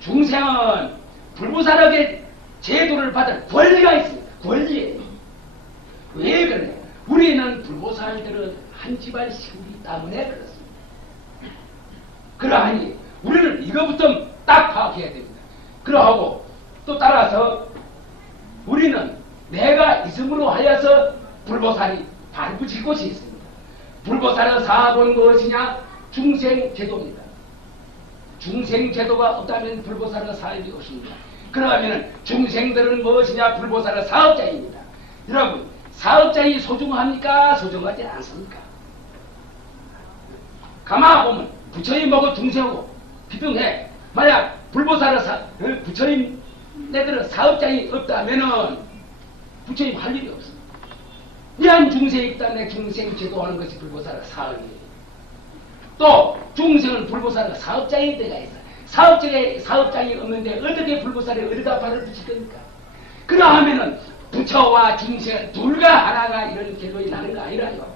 중생은 불보살에게 제도를 받을 권리가 있습니다. 권리예요. 왜 그래? 우리는 불보살들은 한 집안 식구이기 때문에 그렇습니다. 그러하니 우리는 이거부터 딱 파악해야 됩니다. 그러하고 또 따라서 우리는 내가 있음으로 하여서 불보살이 발붙일 곳이 있습니다. 불보살의 사업은 무엇이냐? 중생제도입니다. 중생제도가 없다면 불보살의 사업이 없습니다. 그러면 중생들은 무엇이냐? 불보살의 사업자입니다. 여러분, 사업자이 소중합니까? 소중하지 않습니까? 가만보면 부처님하고 중생하고 비등해. 만약 불보살의 부처님 내들은 사업자이 없다면은 부처님 할 일이 없습니다. 이한 중생이 있기 때문에 중생 제도하는 것이 불보살의 사업이에요. 또 중생은 불보살의 사업자인 데가 있어요. 사업장이 없는데 어떻게 불보살이 어디다 발을 붙일 겁니까? 그러하면은 부처와 중생 둘과 하나가 이런 결론이 나는 거 아니라요.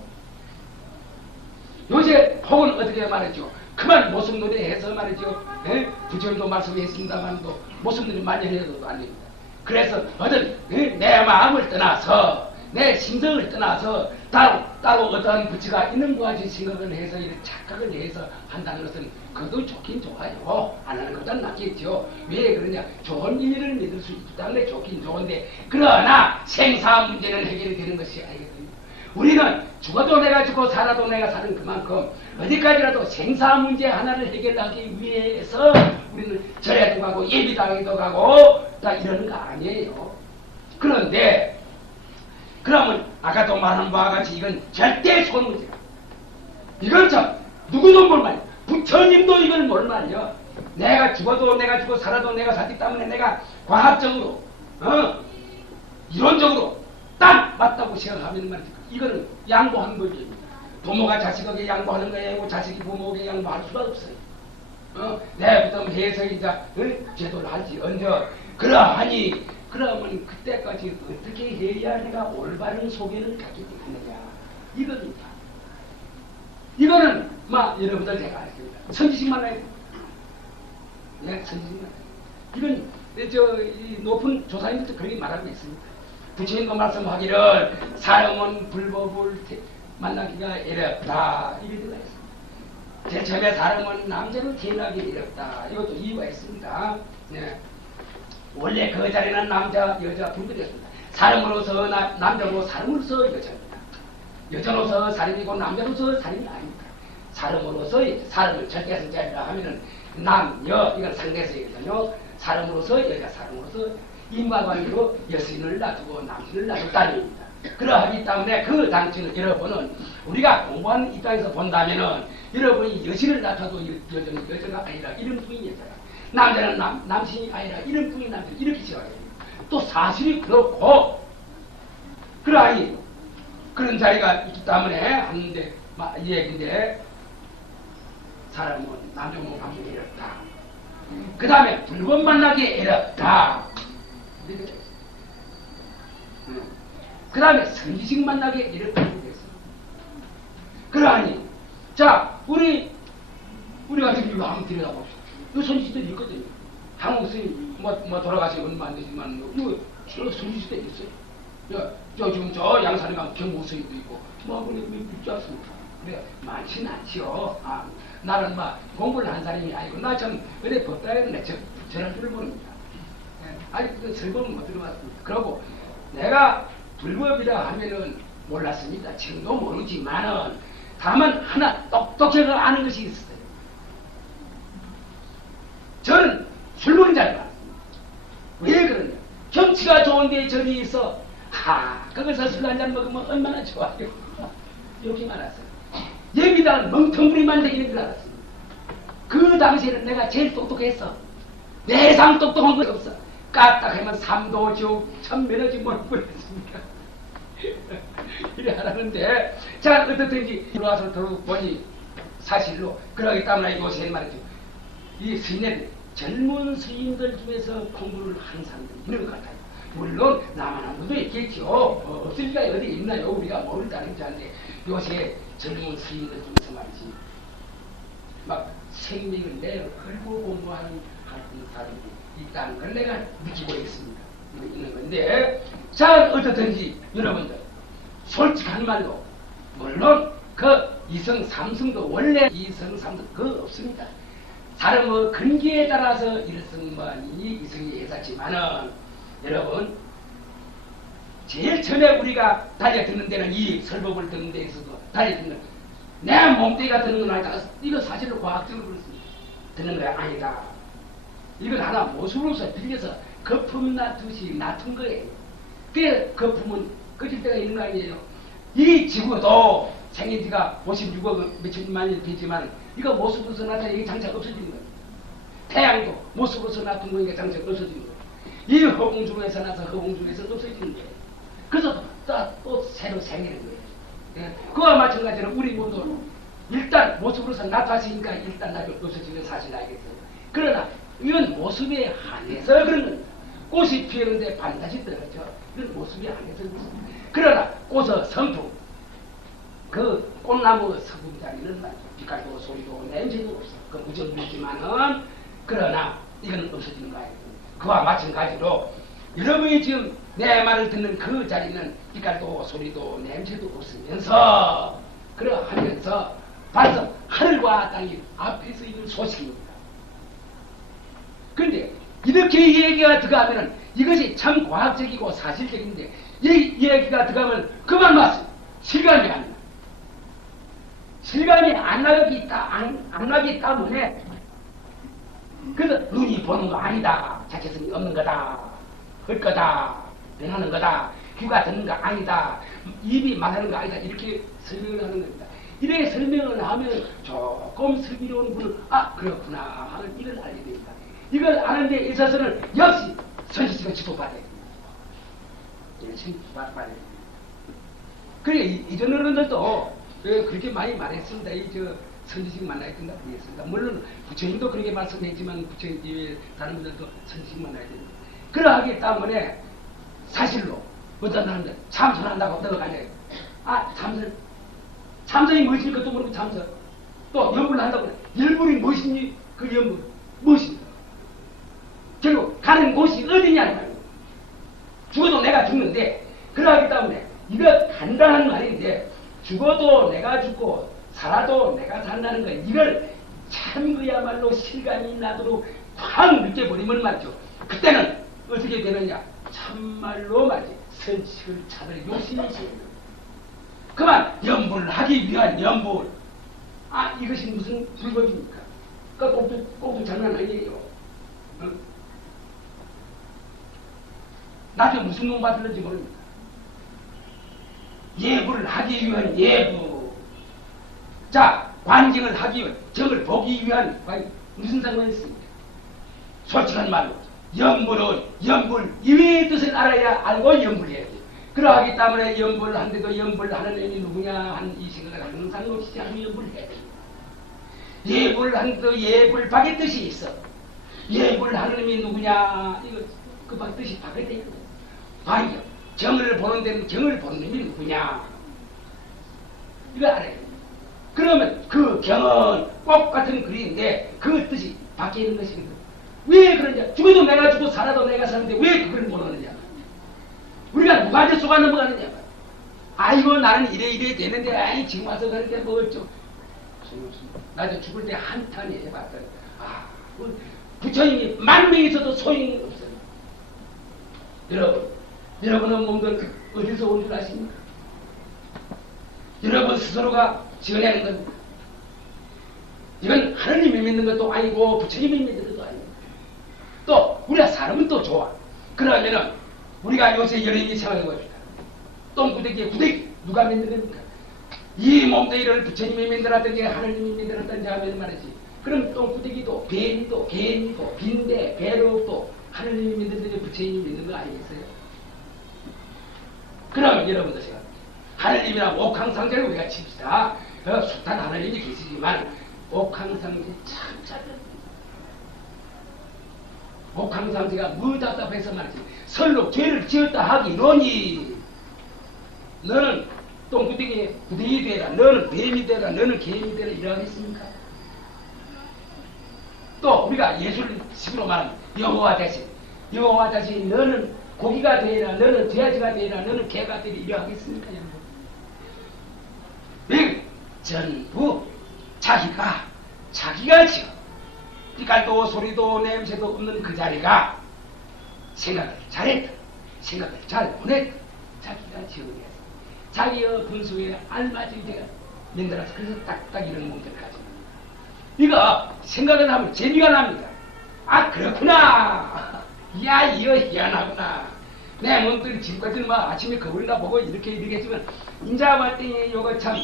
요새 혹은 어떻게 말했죠? 그만 모습놀이 해서 말이죠. 부처님도 말씀했습니다만도 모습놀이 많이 해도 안 됩니다. 그래서 어떤 내 마음을 떠나서 내 심성을 떠나서 따로 어떠한 부처가 있는 것 같이 생각을 해서 이런 착각을 해서 한다는 것은 그것도 좋긴 좋아요. 안 하는 것보다는 낫겠죠. 왜 그러냐? 좋은 일을 믿을 수 있기 때문에 좋긴 좋은데 그러나 생사 문제는 해결이 되는 것이 아니거든요. 우리는 죽어도 내가 죽고 살아도 내가 사는 그만큼 어디까지라도 생사 문제 하나를 해결하기 위해서 우리는 절에도 가고 예비당에도 가고 다 이러는 거 아니에요. 그런데 그러면 아까도 말한 바와 같이 이건 절대 소문이야. 이건 참 누구도 뭘 말이야. 부처님도 이걸 뭘 말이야. 내가 죽어도 내가 죽고 살아도 내가 살기 때문에 내가 과학적으로 이론적으로 딱 맞다고 생각하면 말이지. 이거는 양보하는 법입니다. 부모가 자식에게 양보하는 거예요. 자식이 부모에게 양보할 수가 없어요. 내부터 해서 이제 제도를 할지 언제 그러하니 그러면 그때까지 어떻게 해야 내가 올바른 소견을 갖게 되느냐 이겁니다. 이거는 막 여러분들 제가 알겠습니다. 선지식 만나야 돼요. 네, 선지식 만나야 돼요. 이건 이 높은 조사님들도 그렇게 말하고 있습니다. 부처님도 말씀하기를 사람은 불법을 만나기가 어렵다 이렇게 되어 있습니다. 제일 처음에 사람은 남자로 태어나기 어렵다. 이것도 이유가 있습니다. 네. 원래 그 자리는 남자, 여자 분들이었습니다. 사람으로서 남자고 사람으로서 여자입니다. 여자로서 사람이고 남자로서 사람이 아닙니다. 사람으로서 사람을 절대성자리라 하면은 남, 여 이건 상대성이거든요. 사람으로서 여자, 사람으로서 인과관계로 여신을 놔두고 남신을 놔뒀다는 얘기입니다. 그러하기 때문에 그 당시는 여러분은 우리가 공부하는 입장에서 본다면은 여러분이 여신을 놔둬도 여자는 여자가 아니라 이름뿐인 여자야. 남자는 남신이 아니라 이름뿐인 남자 이렇게 생각해요. 또 사실이 그렇고 그러하니 그런 자리가 있기 때문에 하는데 이 얘기인데 사람은 남녀모 관계가 어렵다. 그 다음에 불법 만나기 어렵다. 그 다음에 선지식 만나기 어렵다는 거겠어. 그러하니 자 우리 같은 경우 한번 들여다봅시다. 이 선지식들이 있거든요. 한국 스님 뭐 돌아가신 얼마 안 되지만 이거 선지식들이 있어요. 저 지금 저 양산에 가면 경무스님도 있고 그분이 있지 않습니까? 그래 많지는 않지요. 나는 공부를 한 사람이 아니고 나 참 어디 법당에도 내 전할 줄을 모릅니다. 아직 그 설법은 못 들어봤습니다. 그러고 내가 불법이라 하면은 몰랐습니다. 지금도 모르지만은 다만 하나 똑똑히 아는 것이 있어요. 저는 술 먹는 자리 많습니다. 왜 그러냐? 경치가 좋은데 절이 있어. 거기서 술 한잔 먹으면 얼마나 좋아요. 이렇게 말았어요. 예비당은 멍텅구리만 되기는 줄 알았습니다. 그 당시에는 내가 제일 똑똑했어. 내상 똑똑한 것이 없어. 까딱하면 삼도지옥 천면허지 뭘 보냈습니까? 이래 하라는데, 자, 어떻든지 들어와서 들어보니 사실로 그러기 때문에 요새 말이죠. 이 스님들, 젊은 스님들 중에서 공부를 하는 사람들이 있는 것 같아요. 물론 나만 한 것도 있겠죠. 없을 리가 어디 있나요? 우리가 모른다는 줄 아는데 요새 젊은 스님들 중에서 말이지 막 생명을 내걸고 공부하는 사람들이 있다는 걸 내가 느끼고 있습니다. 있는 건데, 자, 어떻든지 여러분들 솔직한 말로, 물론 그 이성 삼성도 원래 이성 삼성 그거 없습니다. 사람 뭐 근기에 따라서 일성만이 이성이 예사지만은 여러분 제일 처음에 우리가 달려드는 데는 이 설법을 듣는 데에서도 달려드는 내 몸뚱이가 듣는 건 아니다. 이거 사실로 과학적으로 그렇습니다. 듣는 거야 아니다. 이건 하나 모습으로서 빌려서 거품 놔두시 놔둔 거예요. 그 거품은 꺼질 때가 있는 거 아니에요. 이 지구도 생긴 지가 56억 몇천만 년 되지만 이거 모습으로서 나타나 이게 장차 없어지는 거예요. 태양도 모습으로서 놔둔 거니까 장차 없어지는 거예요. 이 허공 중에서 나서 허공 중에서 없어지는 거예요. 그래서 또 새로 생기는 거예요. 예. 그와 마찬가지로 우리 몸도 일단 모습으로서 나타났으니까 일단 나중에 없어지는 사실 알겠어요. 그러나 이건 모습에 한해서 그런 겁니다. 꽃이 피었는데 반드시 떨어져. 이건 모습에 한해서 그렇습니다. 그러나 꽃의 성품, 그 꽃나무 성분자리는 빛깔도 소리도 냄새도 없어. 그 무정부지만은 그러나 이건 없어지는 거예요. 그와 마찬가지로 여러분이 지금 내 말을 듣는 그 자리는 빛깔도 소리도 냄새도 없으면서 그러하면서 발성 하늘과 땅이 앞에서 있는 소식입니다. 그런데 이렇게 얘기가 들어가면 이것이 참 과학적이고 사실적인데 이 얘기가 들어가면 그만 맞습니다. 실감이 안 나. 실감이 안 나기 때문에 그래서 눈이 보는 거 아니다. 자체성이 없는 거다. 할 거다. 변하는 거다. 귀가 듣는 거 아니다. 입이 말하는 거 아니다. 이렇게 설명을 하는 겁니다. 이렇게 설명을 하면 조금 슬기로운 분은 그렇구나 하는 이걸 알게 됩니다. 이걸 아는 데 있어서는 역시 선지식을 지도받아야 됩니다. 지도받아야 됩니다. 그래 이전 어른들도 그렇게 많이 말했습니다. 선지식 만나야 된다 그랬습니다. 물론 부처님도 그렇게 말씀했지만 부처님 이외에 다른 분들도 선지식 만나야 됩니다. 그러하기 때문에 사실로 어떤 사람들 참선한다고 들어가냐. 참선이 무엇인지 그것도 모르고 참선. 또 연불을 한다고 그래. 연불이 무엇인지 그 연불 무엇인가. 결국 가는 곳이 어디냐는 말이에요. 죽어도 내가 죽는데 그러하기 때문에 이거 간단한 말인데 죽어도 내가 죽고 살아도 내가 산다는 거 이걸 참 그야말로 실감이 나도록 확 느껴버리면 말이죠. 그때는 어떻게 되느냐. 참말로 말이지 선식을 찾을 욕심이 있습니다. 그만 연불을 하기 위한 연불. 이것이 무슨 불법입니까? 꼭두 장난 아니에요. 나중에 무슨 놈 받을는지 모릅니다. 예불을 하기 위한 예부. 자, 관증을 하기 위한, 정을 보기 위한 무슨 상관이 있습니까? 솔직한 말로 연불은 연불 이외의 뜻을 알아야 알고 연불해야 돼요. 그러하기 때문에 연불을 하는데도 연불하는 놈이 누구냐 하는 이 생각을 항상 놓치지 않고 연불을 해야 됩니다. 예불을 하는데도 예불박의 뜻이 있어. 예불하는 놈이 누구냐 이거 그 뜻이 박의 뜻이야. 관경 정을 보는 데는 정을 보는 놈이 누구냐 이거 알아야 됩니다. 그러면 그 경은 꽃 같은 글인데 그 뜻이 밖에 있는 것이거든. 왜 그러냐? 죽어도 내가 죽고 살아도 내가 사는데 왜 그걸 모르느냐? 우리가 누가 이제 속아 넘어가느냐? 아이고 나는 이래 되는데 지금 와서 그런데 뭐 어쩌? 나도 죽을 때 한탄 해봤더니 부처님이 10,000명이 있어도 소용이 없어요. 여러분은 몸들 어디서 온 줄 아십니까? 여러분 스스로가 지어내는 겁니다. 이건 하느님이 믿는 것도 아니고 부처님이 믿는 것도 아닙니다. 우리가 사람은 또 좋아. 그러면은 우리가 요새 여러분이 생각해 봅시다. 똥구대기에 구대기 누가 만든 겁니까? 이 몸뚱이를 부처님이 만들었든지 하느님이 만들었든지 하면 말이지. 그럼 똥구대기도 뱀이도 개미도 빈대 배로도 하느님이 만들든지 부처님이 만든 거 아니겠어요? 그럼 여러분들 생각합니다. 하느님이랑 옥황상제를 우리가 칩시다. 숱한 하느님이 계시지만 옥황상제 참 작은 옥황상제가 뭐 답답해서 말이지. 설로 죄를 지었다 하기로니 너는 똥구덩이에 구덩이 되라, 너는 뱀이 되라, 너는 개미 되라 이러하겠습니까? 또 우리가 예술식으로 말하면 여호와 대신 너는 고기가 되라, 너는 돼지가 되라, 너는 개가 되라 이러하겠습니까? 여러분? 왜? 전부 자기가 지어 빛깔도 소리도 냄새도 없는 그 자리가 생각을 잘했다, 생각을 잘 보냈다, 자기가 지어냈어. 자기의 분수에 알맞은 데가 만들어서 그래서 딱딱 이런 몸들을 가지고 이거 생각을 하면 재미가 납니다. 아 그렇구나. 야 이거 희한하구나. 내 몸들이 지금까지는 막 아침에 거울이나 보고 이렇게 했지만 인자 봤더니 요거 참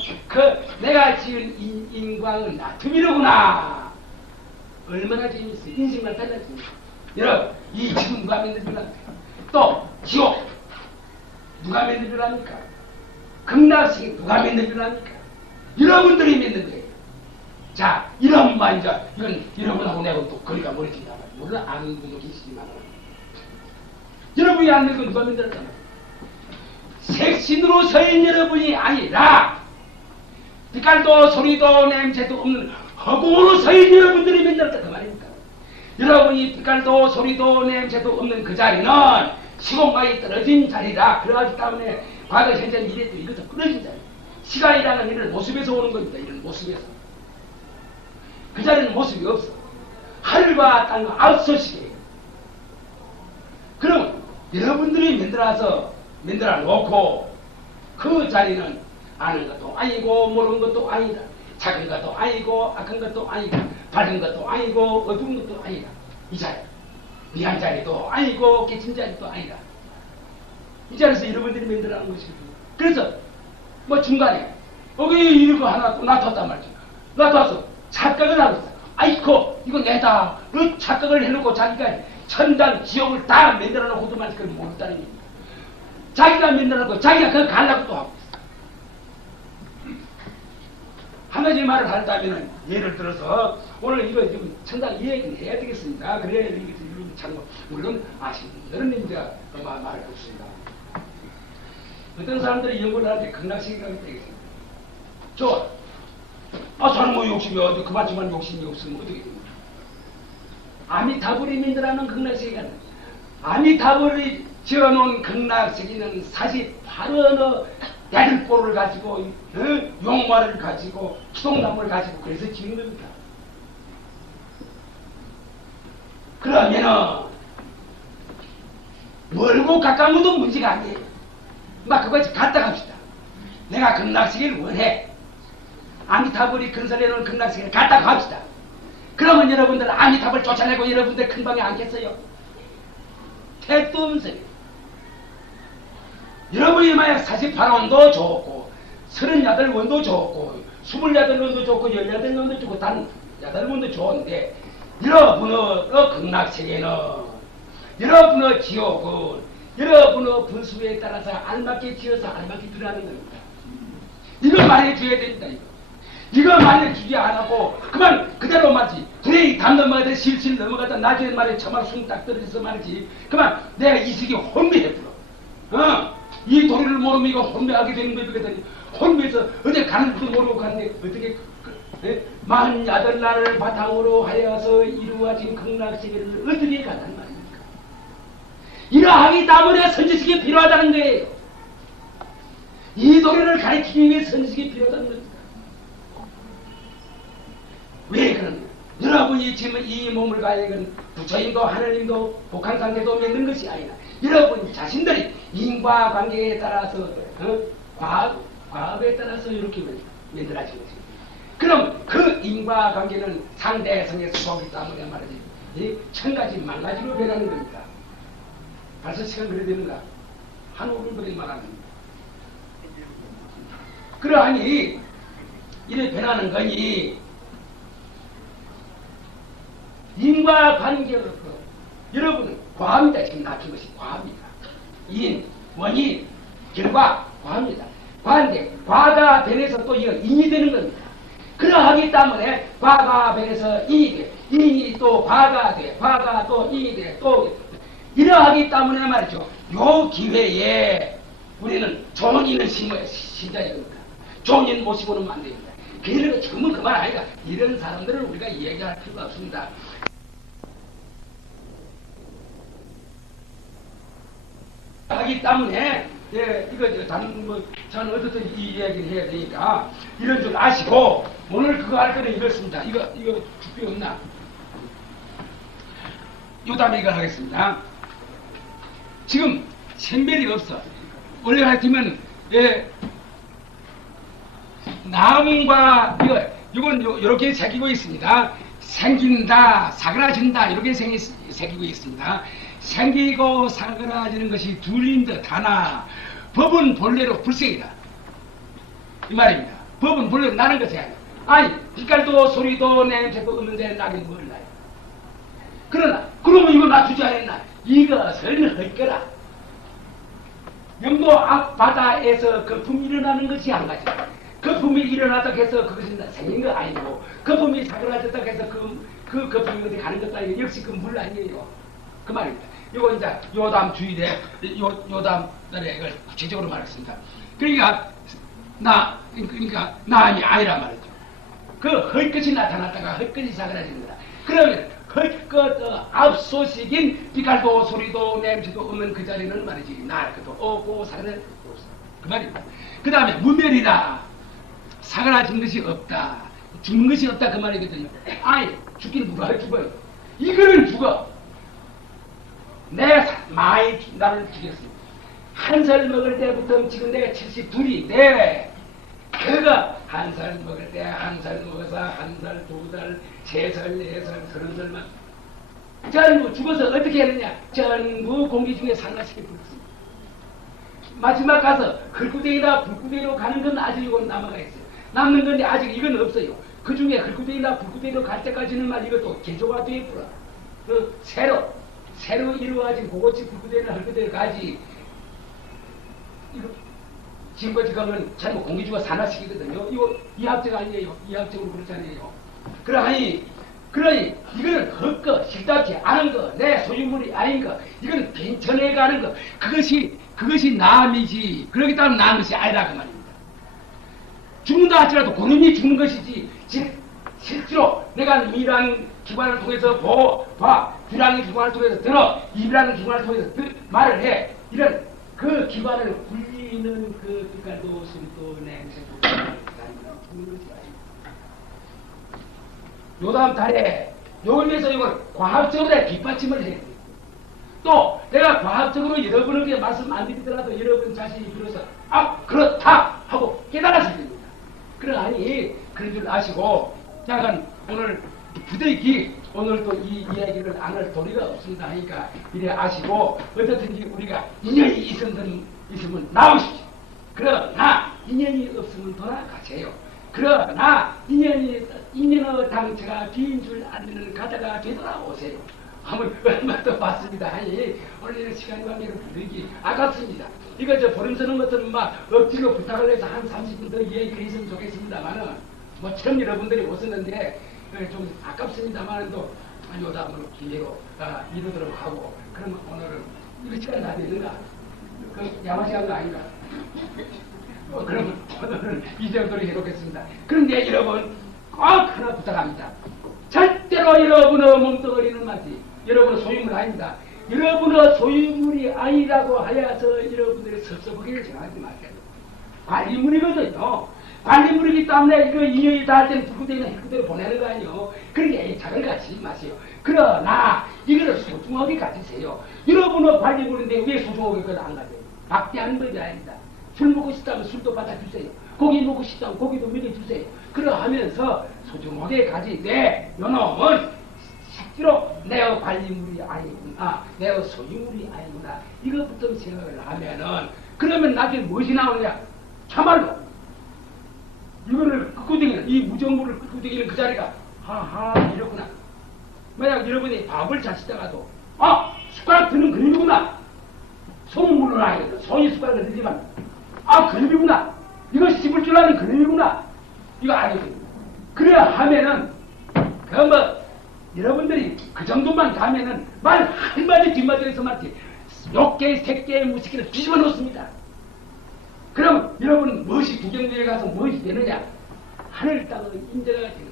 내가 지은 인광은 나툼이로구나. 얼마나 재밌어. 인생만 달라집니다. 여러분 이 지금 누가 만들어랍니까? 또 지옥 누가 만들어랍니까? 극락세계 누가 만들어랍니까? 여러분들이 만든 거예요. 자 이런 말 이제 이건 여러분하고 내가 또 거리가 멀어진다 말이야. 물론 아는 분도 계시지만 여러분이 아는 건 누가 만들었단 말이야. 색신으로 서인 여러분이 아니라 빛깔도 소리도 냄새도 없는 허공으로 서인 여러분들이 만들었다 그 말입니까? 여러분이 빛깔도 소리도 냄새도 없는 그 자리는 시공간이 떨어진 자리라. 그러기 때문에 과거 현재 미래도 이것도 끊어진 자리. 시간이라는 이런 모습에서 오는 겁니다. 이런 모습에서. 그 자리는 모습이 없어. 하늘과 땅과 앞서시게. 그럼 여러분들이 만들어 놓고 그 자리는 아는 것도 아니고 모르는 것도 아니다. 착한 것도 아니고 악한 것도 아니다. 밝은 것도 아니고 어두운 것도 아니다. 이 자리. 미한 자리도 아니고 깨진 자리도 아니다. 이 자리에서 여러분들이 만들어 놓은 것입니다. 그래서 뭐 중간에 여기 이거 하나 또 놔뒀단 말이죠. 놔둬서 착각을 하고 있어. 아이코 이거 내다. 그 착각을 해놓고 자기가 천당 지옥을 다 만들어 놓고도 그걸 모른다는 얘기입니다. 자기가 만들어 놓고 자기가 그걸 가려고 또 하고 있어. 한 가지 말을 한다면은 예를 들어서 오늘 이거 지금 천당 이 얘기는 해야 되겠습니다. 그래야 이게 참 물론 아시는 분들은 이제 말을 없습니다. 어떤 사람들이 연구를 할 때 극락세계가 되겠습니다. 저는 뭐 욕심이 어디 그만치만 욕심이 없으면 어떻게 됩니까? 아미타불이 만들어놓은 극락세계가 아미타불이 지어놓은 극락세계는 48원의 야들보를 가지고 용마를 가지고 기동나무를 가지고 그래서 지은 겁니다. 그러면은 멀고 가까워도 문제가 아니에요. 막 그거 갖다 갑시다. 내가 극락세계를 원해. 아미타불이 건설해놓은 극락세계를 갖다 갑시다. 그러면 여러분들 아미타불 쫓아내고 여러분들 큰 방에 앉겠어요? 택도 없는 소리. 여러분이 만약 48원도 좋고 38원도 좋고 28원도 좋고 18원도 좋고 단 8원도 좋은데 여러분의 극락세계는 여러분의 지옥은 여러분의 분수에 따라서 알맞게 지어서 알맞게 들어가는 겁니다. 이거 말해줘야 됩니다. 이거 말해주지 않고 그만 그대로 말이지. 불에 담 넘어가다 실실 넘어가다 나중에 말이지 저만 숨 딱 떨어져서 말이지. 그만 내가 이 세계 혼미해버려. 이 도리를 모르면 이거 혼미하게 되는 거거든요. 혼미해서 어디 가는 것도 모르고 갔는데 어떻게 48날을 바탕으로 하여서 이루어진 극락세계를 어떻게 가단 말입니까? 이러하기 때문에 선지식이 필요하다는 거예요. 이 도리를 가르치기 위해 선지식이 필요하다는 겁니다. 왜 그러냐? 여러분이 지금 이 몸을 가지고 부처님도 하느님도 복한상계도 만든 것이 아니라 여러분 자신들이 인과관계에 따라서 과업에 따라서 이렇게 만들어진 것입니다. 그럼 그 인과관계는 상대성의 수법이기 때문에 말이지 이 천가지 만가지로 변하는 겁니다. 벌써 시간 그래 되는가? 한 5분 거리 말하는 겁니다. 그러하니 이래 변하는 거니 인과관계없고 여러분은 과합니다. 지금 낮춘 것이 과합니다. 인, 원인, 결과 과합니다. 과인데 과가 변해서 또 이거 인이 되는 겁니다. 그러하기 때문에 과가 변해서 인이 돼. 인이 또 과가 돼. 과가 또 인이 돼. 또 이러하기 때문에 말이죠. 요 기회에 우리는 좋은 인을 심자야 됩니다. 좋은 인 모시고는 안 됩니다. 그러니까 지금은 그만 아니까 이런 사람들을 우리가 얘기할 필요가 없습니다. 하기 때문에 이거 저는 어떻든 이 이야기를 해야 되니까 이런 줄 아시고 오늘 그거 할 거는 이렇습니다. 이거 죽비 없나? 요 다음에 이걸 하겠습니다. 지금 생별이 없어. 원래 같으면 남과 이건 이렇게 새기고 있습니다. 생긴다, 사그라진다 이렇게 새기고 있습니다. 생기고 사그라지는 것이 둘인 듯 하나 법은 본래로 불생이다 이 말입니다. 법은 본래로 나는 것이 아니야. 아니 빛깔도 소리도 냄새도 없는데 나긴 뭘 나요. 그러나 그러면 이거 놔주지 않았나? 이것을 헐거라. 영도 앞바다에서 거품이 일어나는 것이 한 가지. 거품이 일어났다 해서 그것이 생긴 거 아니고 거품이 사그라졌다 해서 그 거품이 어디 가는 것도 아니고 역시 그 물 아니에요. 그 말입니다. 이거 이제 요담 주일에 요담 날에 이걸 구체적으로 말했습니다. 그러니까 나이 아니란 말이죠. 그 헐것이 나타났다가 헐것이 사그라지는 거다. 그러면 헐것 앞소식인 빛깔도 소리도 냄새도 없는 그 자리는 말이지 날 것도 없고 사그라질 것도 없어. 그 말입니다. 그 다음에 무멸이다. 사그라진 것이 없다. 죽는 것이 없다 그 말이거든요. 아니 죽기는 누가 죽어요. 이거는 죽어. 내 많이 나를 죽였습니다. 한 살 먹을 때부터 지금 내가 72인데 그가 한 살 먹을 때 한 살 먹어서 한 살, 2살, 3살, 4살, 30살만 전부 죽어서 어떻게 했느냐. 전부 공기 중에 산화시켜 버렸습니다. 마지막 가서 흙구덩이나 불구덩이로 가는 건 아직 이건 남아가 있어요. 남는 건데 아직 이건 없어요. 그 중에 흙구덩이나 불구덩이로 갈 때까지는 말 이것도 개조가 되어 있구나. 새로 이루어진 고고치 불구덩이나 흙구덩이로 가지. 이거 지금까지 가면 잘못 공기주가 산화시키거든요. 이거 이합적 아니에요. 이합적으로 그렇잖아요. 그러니 이거는 헛거 싫다지 않은 거, 내 소유물이 아닌 거, 이거는 괜찮아 가는 거, 그것이 남이지. 그렇기 때문에 남은 것이 아니라 그 말입니다. 죽는다 할지라도 고놈이 죽는 것이지. 실제로 내가 미라는 기관을 통해서 봐, 귀라는 기관을 통해서 들어, 입이라는 기관을 통해서 말을 해. 이런 그 기관을 굴리는 그 빛깔도 소리도 냄새도 죽는 것이 아닙니다. 요 다음 달에 요걸 위해서 이걸 과학적으로 뒷받침을 해야 돼요. 또 내가 과학적으로 여러분에게 말씀 안 드리더라도 여러분 자신이 비로소 그렇다 하고 깨달았을 됩니다. 그러하니 그런 줄 아시고 잠깐 오늘 부대기 오늘 또 이 이야기를 안 할 도리가 없습니다 하니까 이래 아시고 어떻든지 우리가 인연이 있으면 나오십시오. 그러나 인연이 없으면 돌아가세요. 그러나 인연의 당체가 빈 줄 알면 가다가 되돌아오세요. 한번 얼마 더 봤습니다. 아니 오늘 시간 관계로 부르기 아깝습니다. 이거 보름 서는 것들은 막 억지로 부탁을 해서 한 30분 더 얘기를 했으면 좋겠습니다만은 처음 여러분들이 오셨는데 좀 아깝습니다만은 또 요담으로 기회로 이루도록 하고 그러면 오늘은 이거 시간 다 되는가? 그 야마시한 거 아닌가? 그러면 오늘은 이 정도로 해놓겠습니다. 그런데 여러분 꼭 하나 부탁합니다. 절대로 여러분의 멍덩어리는 마치 여러분의 소유물 아닙니다. 여러분의 소유물이 아니라고 하여서 여러분들의 섭섭하기를 생각하지 마세요. 관리물이거든요. 관리물이기 때문에 이거 인연이 닿을 때는 불구대나 힐구대로 보내는 거 아니에요. 그러니까 작은 거 가지지 마세요. 그러나 이거를 소중하게 가지세요. 여러분의 관리물인데 왜 소중하게 그걸 안 가져요? 박대하는 법이 아닙니다. 술 먹고 싶다면 술도 받아주세요. 고기 먹고 싶다면 고기도 먹여주세요. 그러하면서 소중하게 가지되 요놈은 비록 내 관리물이 아니구나, 내 소유물이 아니구나, 이것부터 생각을 하면은, 그러면 나중에 무엇이 나오느냐? 참말로 이거를 끄꾸대기는, 이 무정부를 끄꾸대기는 그 자리가 하하 이렇구나. 만약 여러분이 밥을 잘 씻다가도 숟가락 드는 그림이구나. 손물은 아니거든. 손이 숟가락을 들지만 그림이구나. 이거 씹을 줄 아는 그림이구나. 이거 아니거든. 그래야 하면은 여러분들이 그 정도만 가면은 말 한마디 뒷마디에서 말지 욕개, 새끼, 무식기를 뒤집어 놓습니다. 그럼 여러분 무엇이 구경대에 가서 무엇이 되느냐? 하늘 땅의 임대가 되는 거야.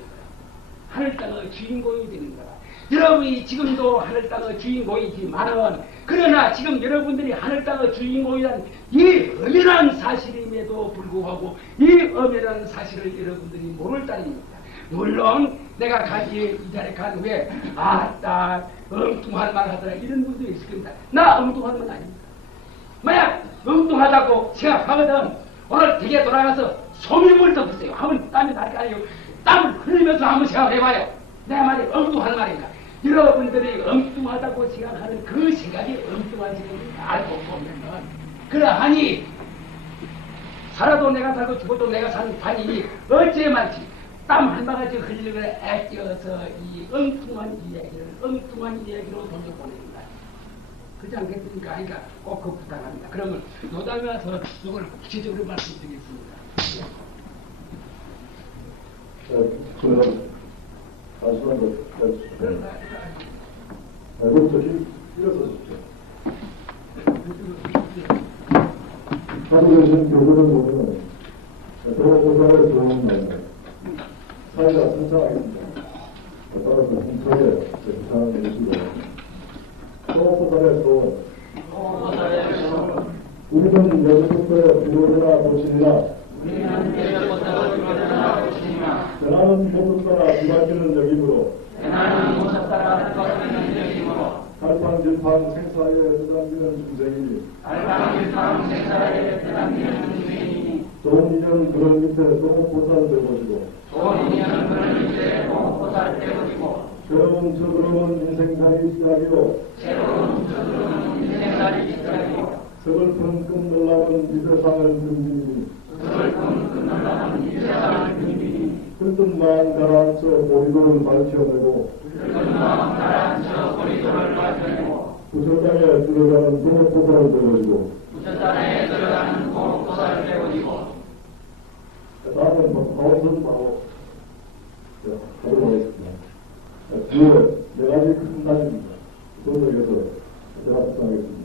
하늘 땅의 주인공이 되는 거야. 여러분이 지금도 하늘 땅의 주인공이지만은, 그러나 지금 여러분들이 하늘 땅의 주인공이란 이 엄연한 사실임에도 불구하고 이 엄연한 사실을 여러분들이 모를 따름입니다. 물론 내가 이 자리에 간 후에 아따 엉뚱한 말 하더라 이런 분도 있을 겁니다. 나 엉뚱한 건 아닙니다. 만약 엉뚱하다고 생각하거든 오늘 댁에 돌아가서 소미물 덮으세요. 하면 땀이 날까요? 땀을 흘리면서 한번 생각해봐요. 내 말이 엉뚱한 말인가? 여러분들이 엉뚱하다고 생각하는 그 생각이 엉뚱한 생각인지 알고 보면은, 그러하니 살아도 내가 살고 죽어도 내가 사는 판이니 어째 말지 땀 한 바가지 흘리고 애껴서 이 엉뚱한 이야기로 돌려보냅니다. 그렇지 않겠습니까? 그러니까 꼭 그 부탁합니다. 그러면 노담에 와서 이걸 구체적으로 말씀드리겠습니다. 말씀한 것 해주십시오. 그것도 일어서십시오. 하고 계신 교구를 보면 도보사를 좋은 말 사회가 성장하겠습니다. 따라서 힘차게 부탁을 해주시고 도보사를 좋은 우리는 여기부터 비로되나 보시리라 전하는 모습 따라 기다리는 여김으로 갈팡질팡 생사에 대담되는 중생이니 좋은 인연 그런 밑에 동보살을 되어지고 새로운 저그러운 인생살이 시작이요 서글픈 끝날라는 이 세상을 등지니 흘든 마음 가라앉혀 고리도를 밝혀내고 부처땅에 들어가는 도목보살을 배워지고 다음은 가오선 바로 하도록 하겠습니다. 주요 4가지 큰 날입니다. 그것에서 제가 부탁하겠습니다.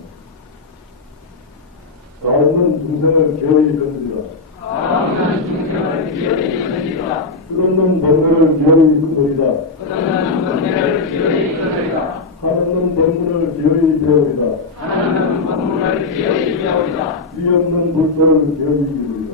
가없는 중생을 기어이 건드리라. 끝없는 번뇌를 기어이 끊으리라. 하나는 법문을 기어이 배우리라. 위 없는 불도를 기어이 이루리라.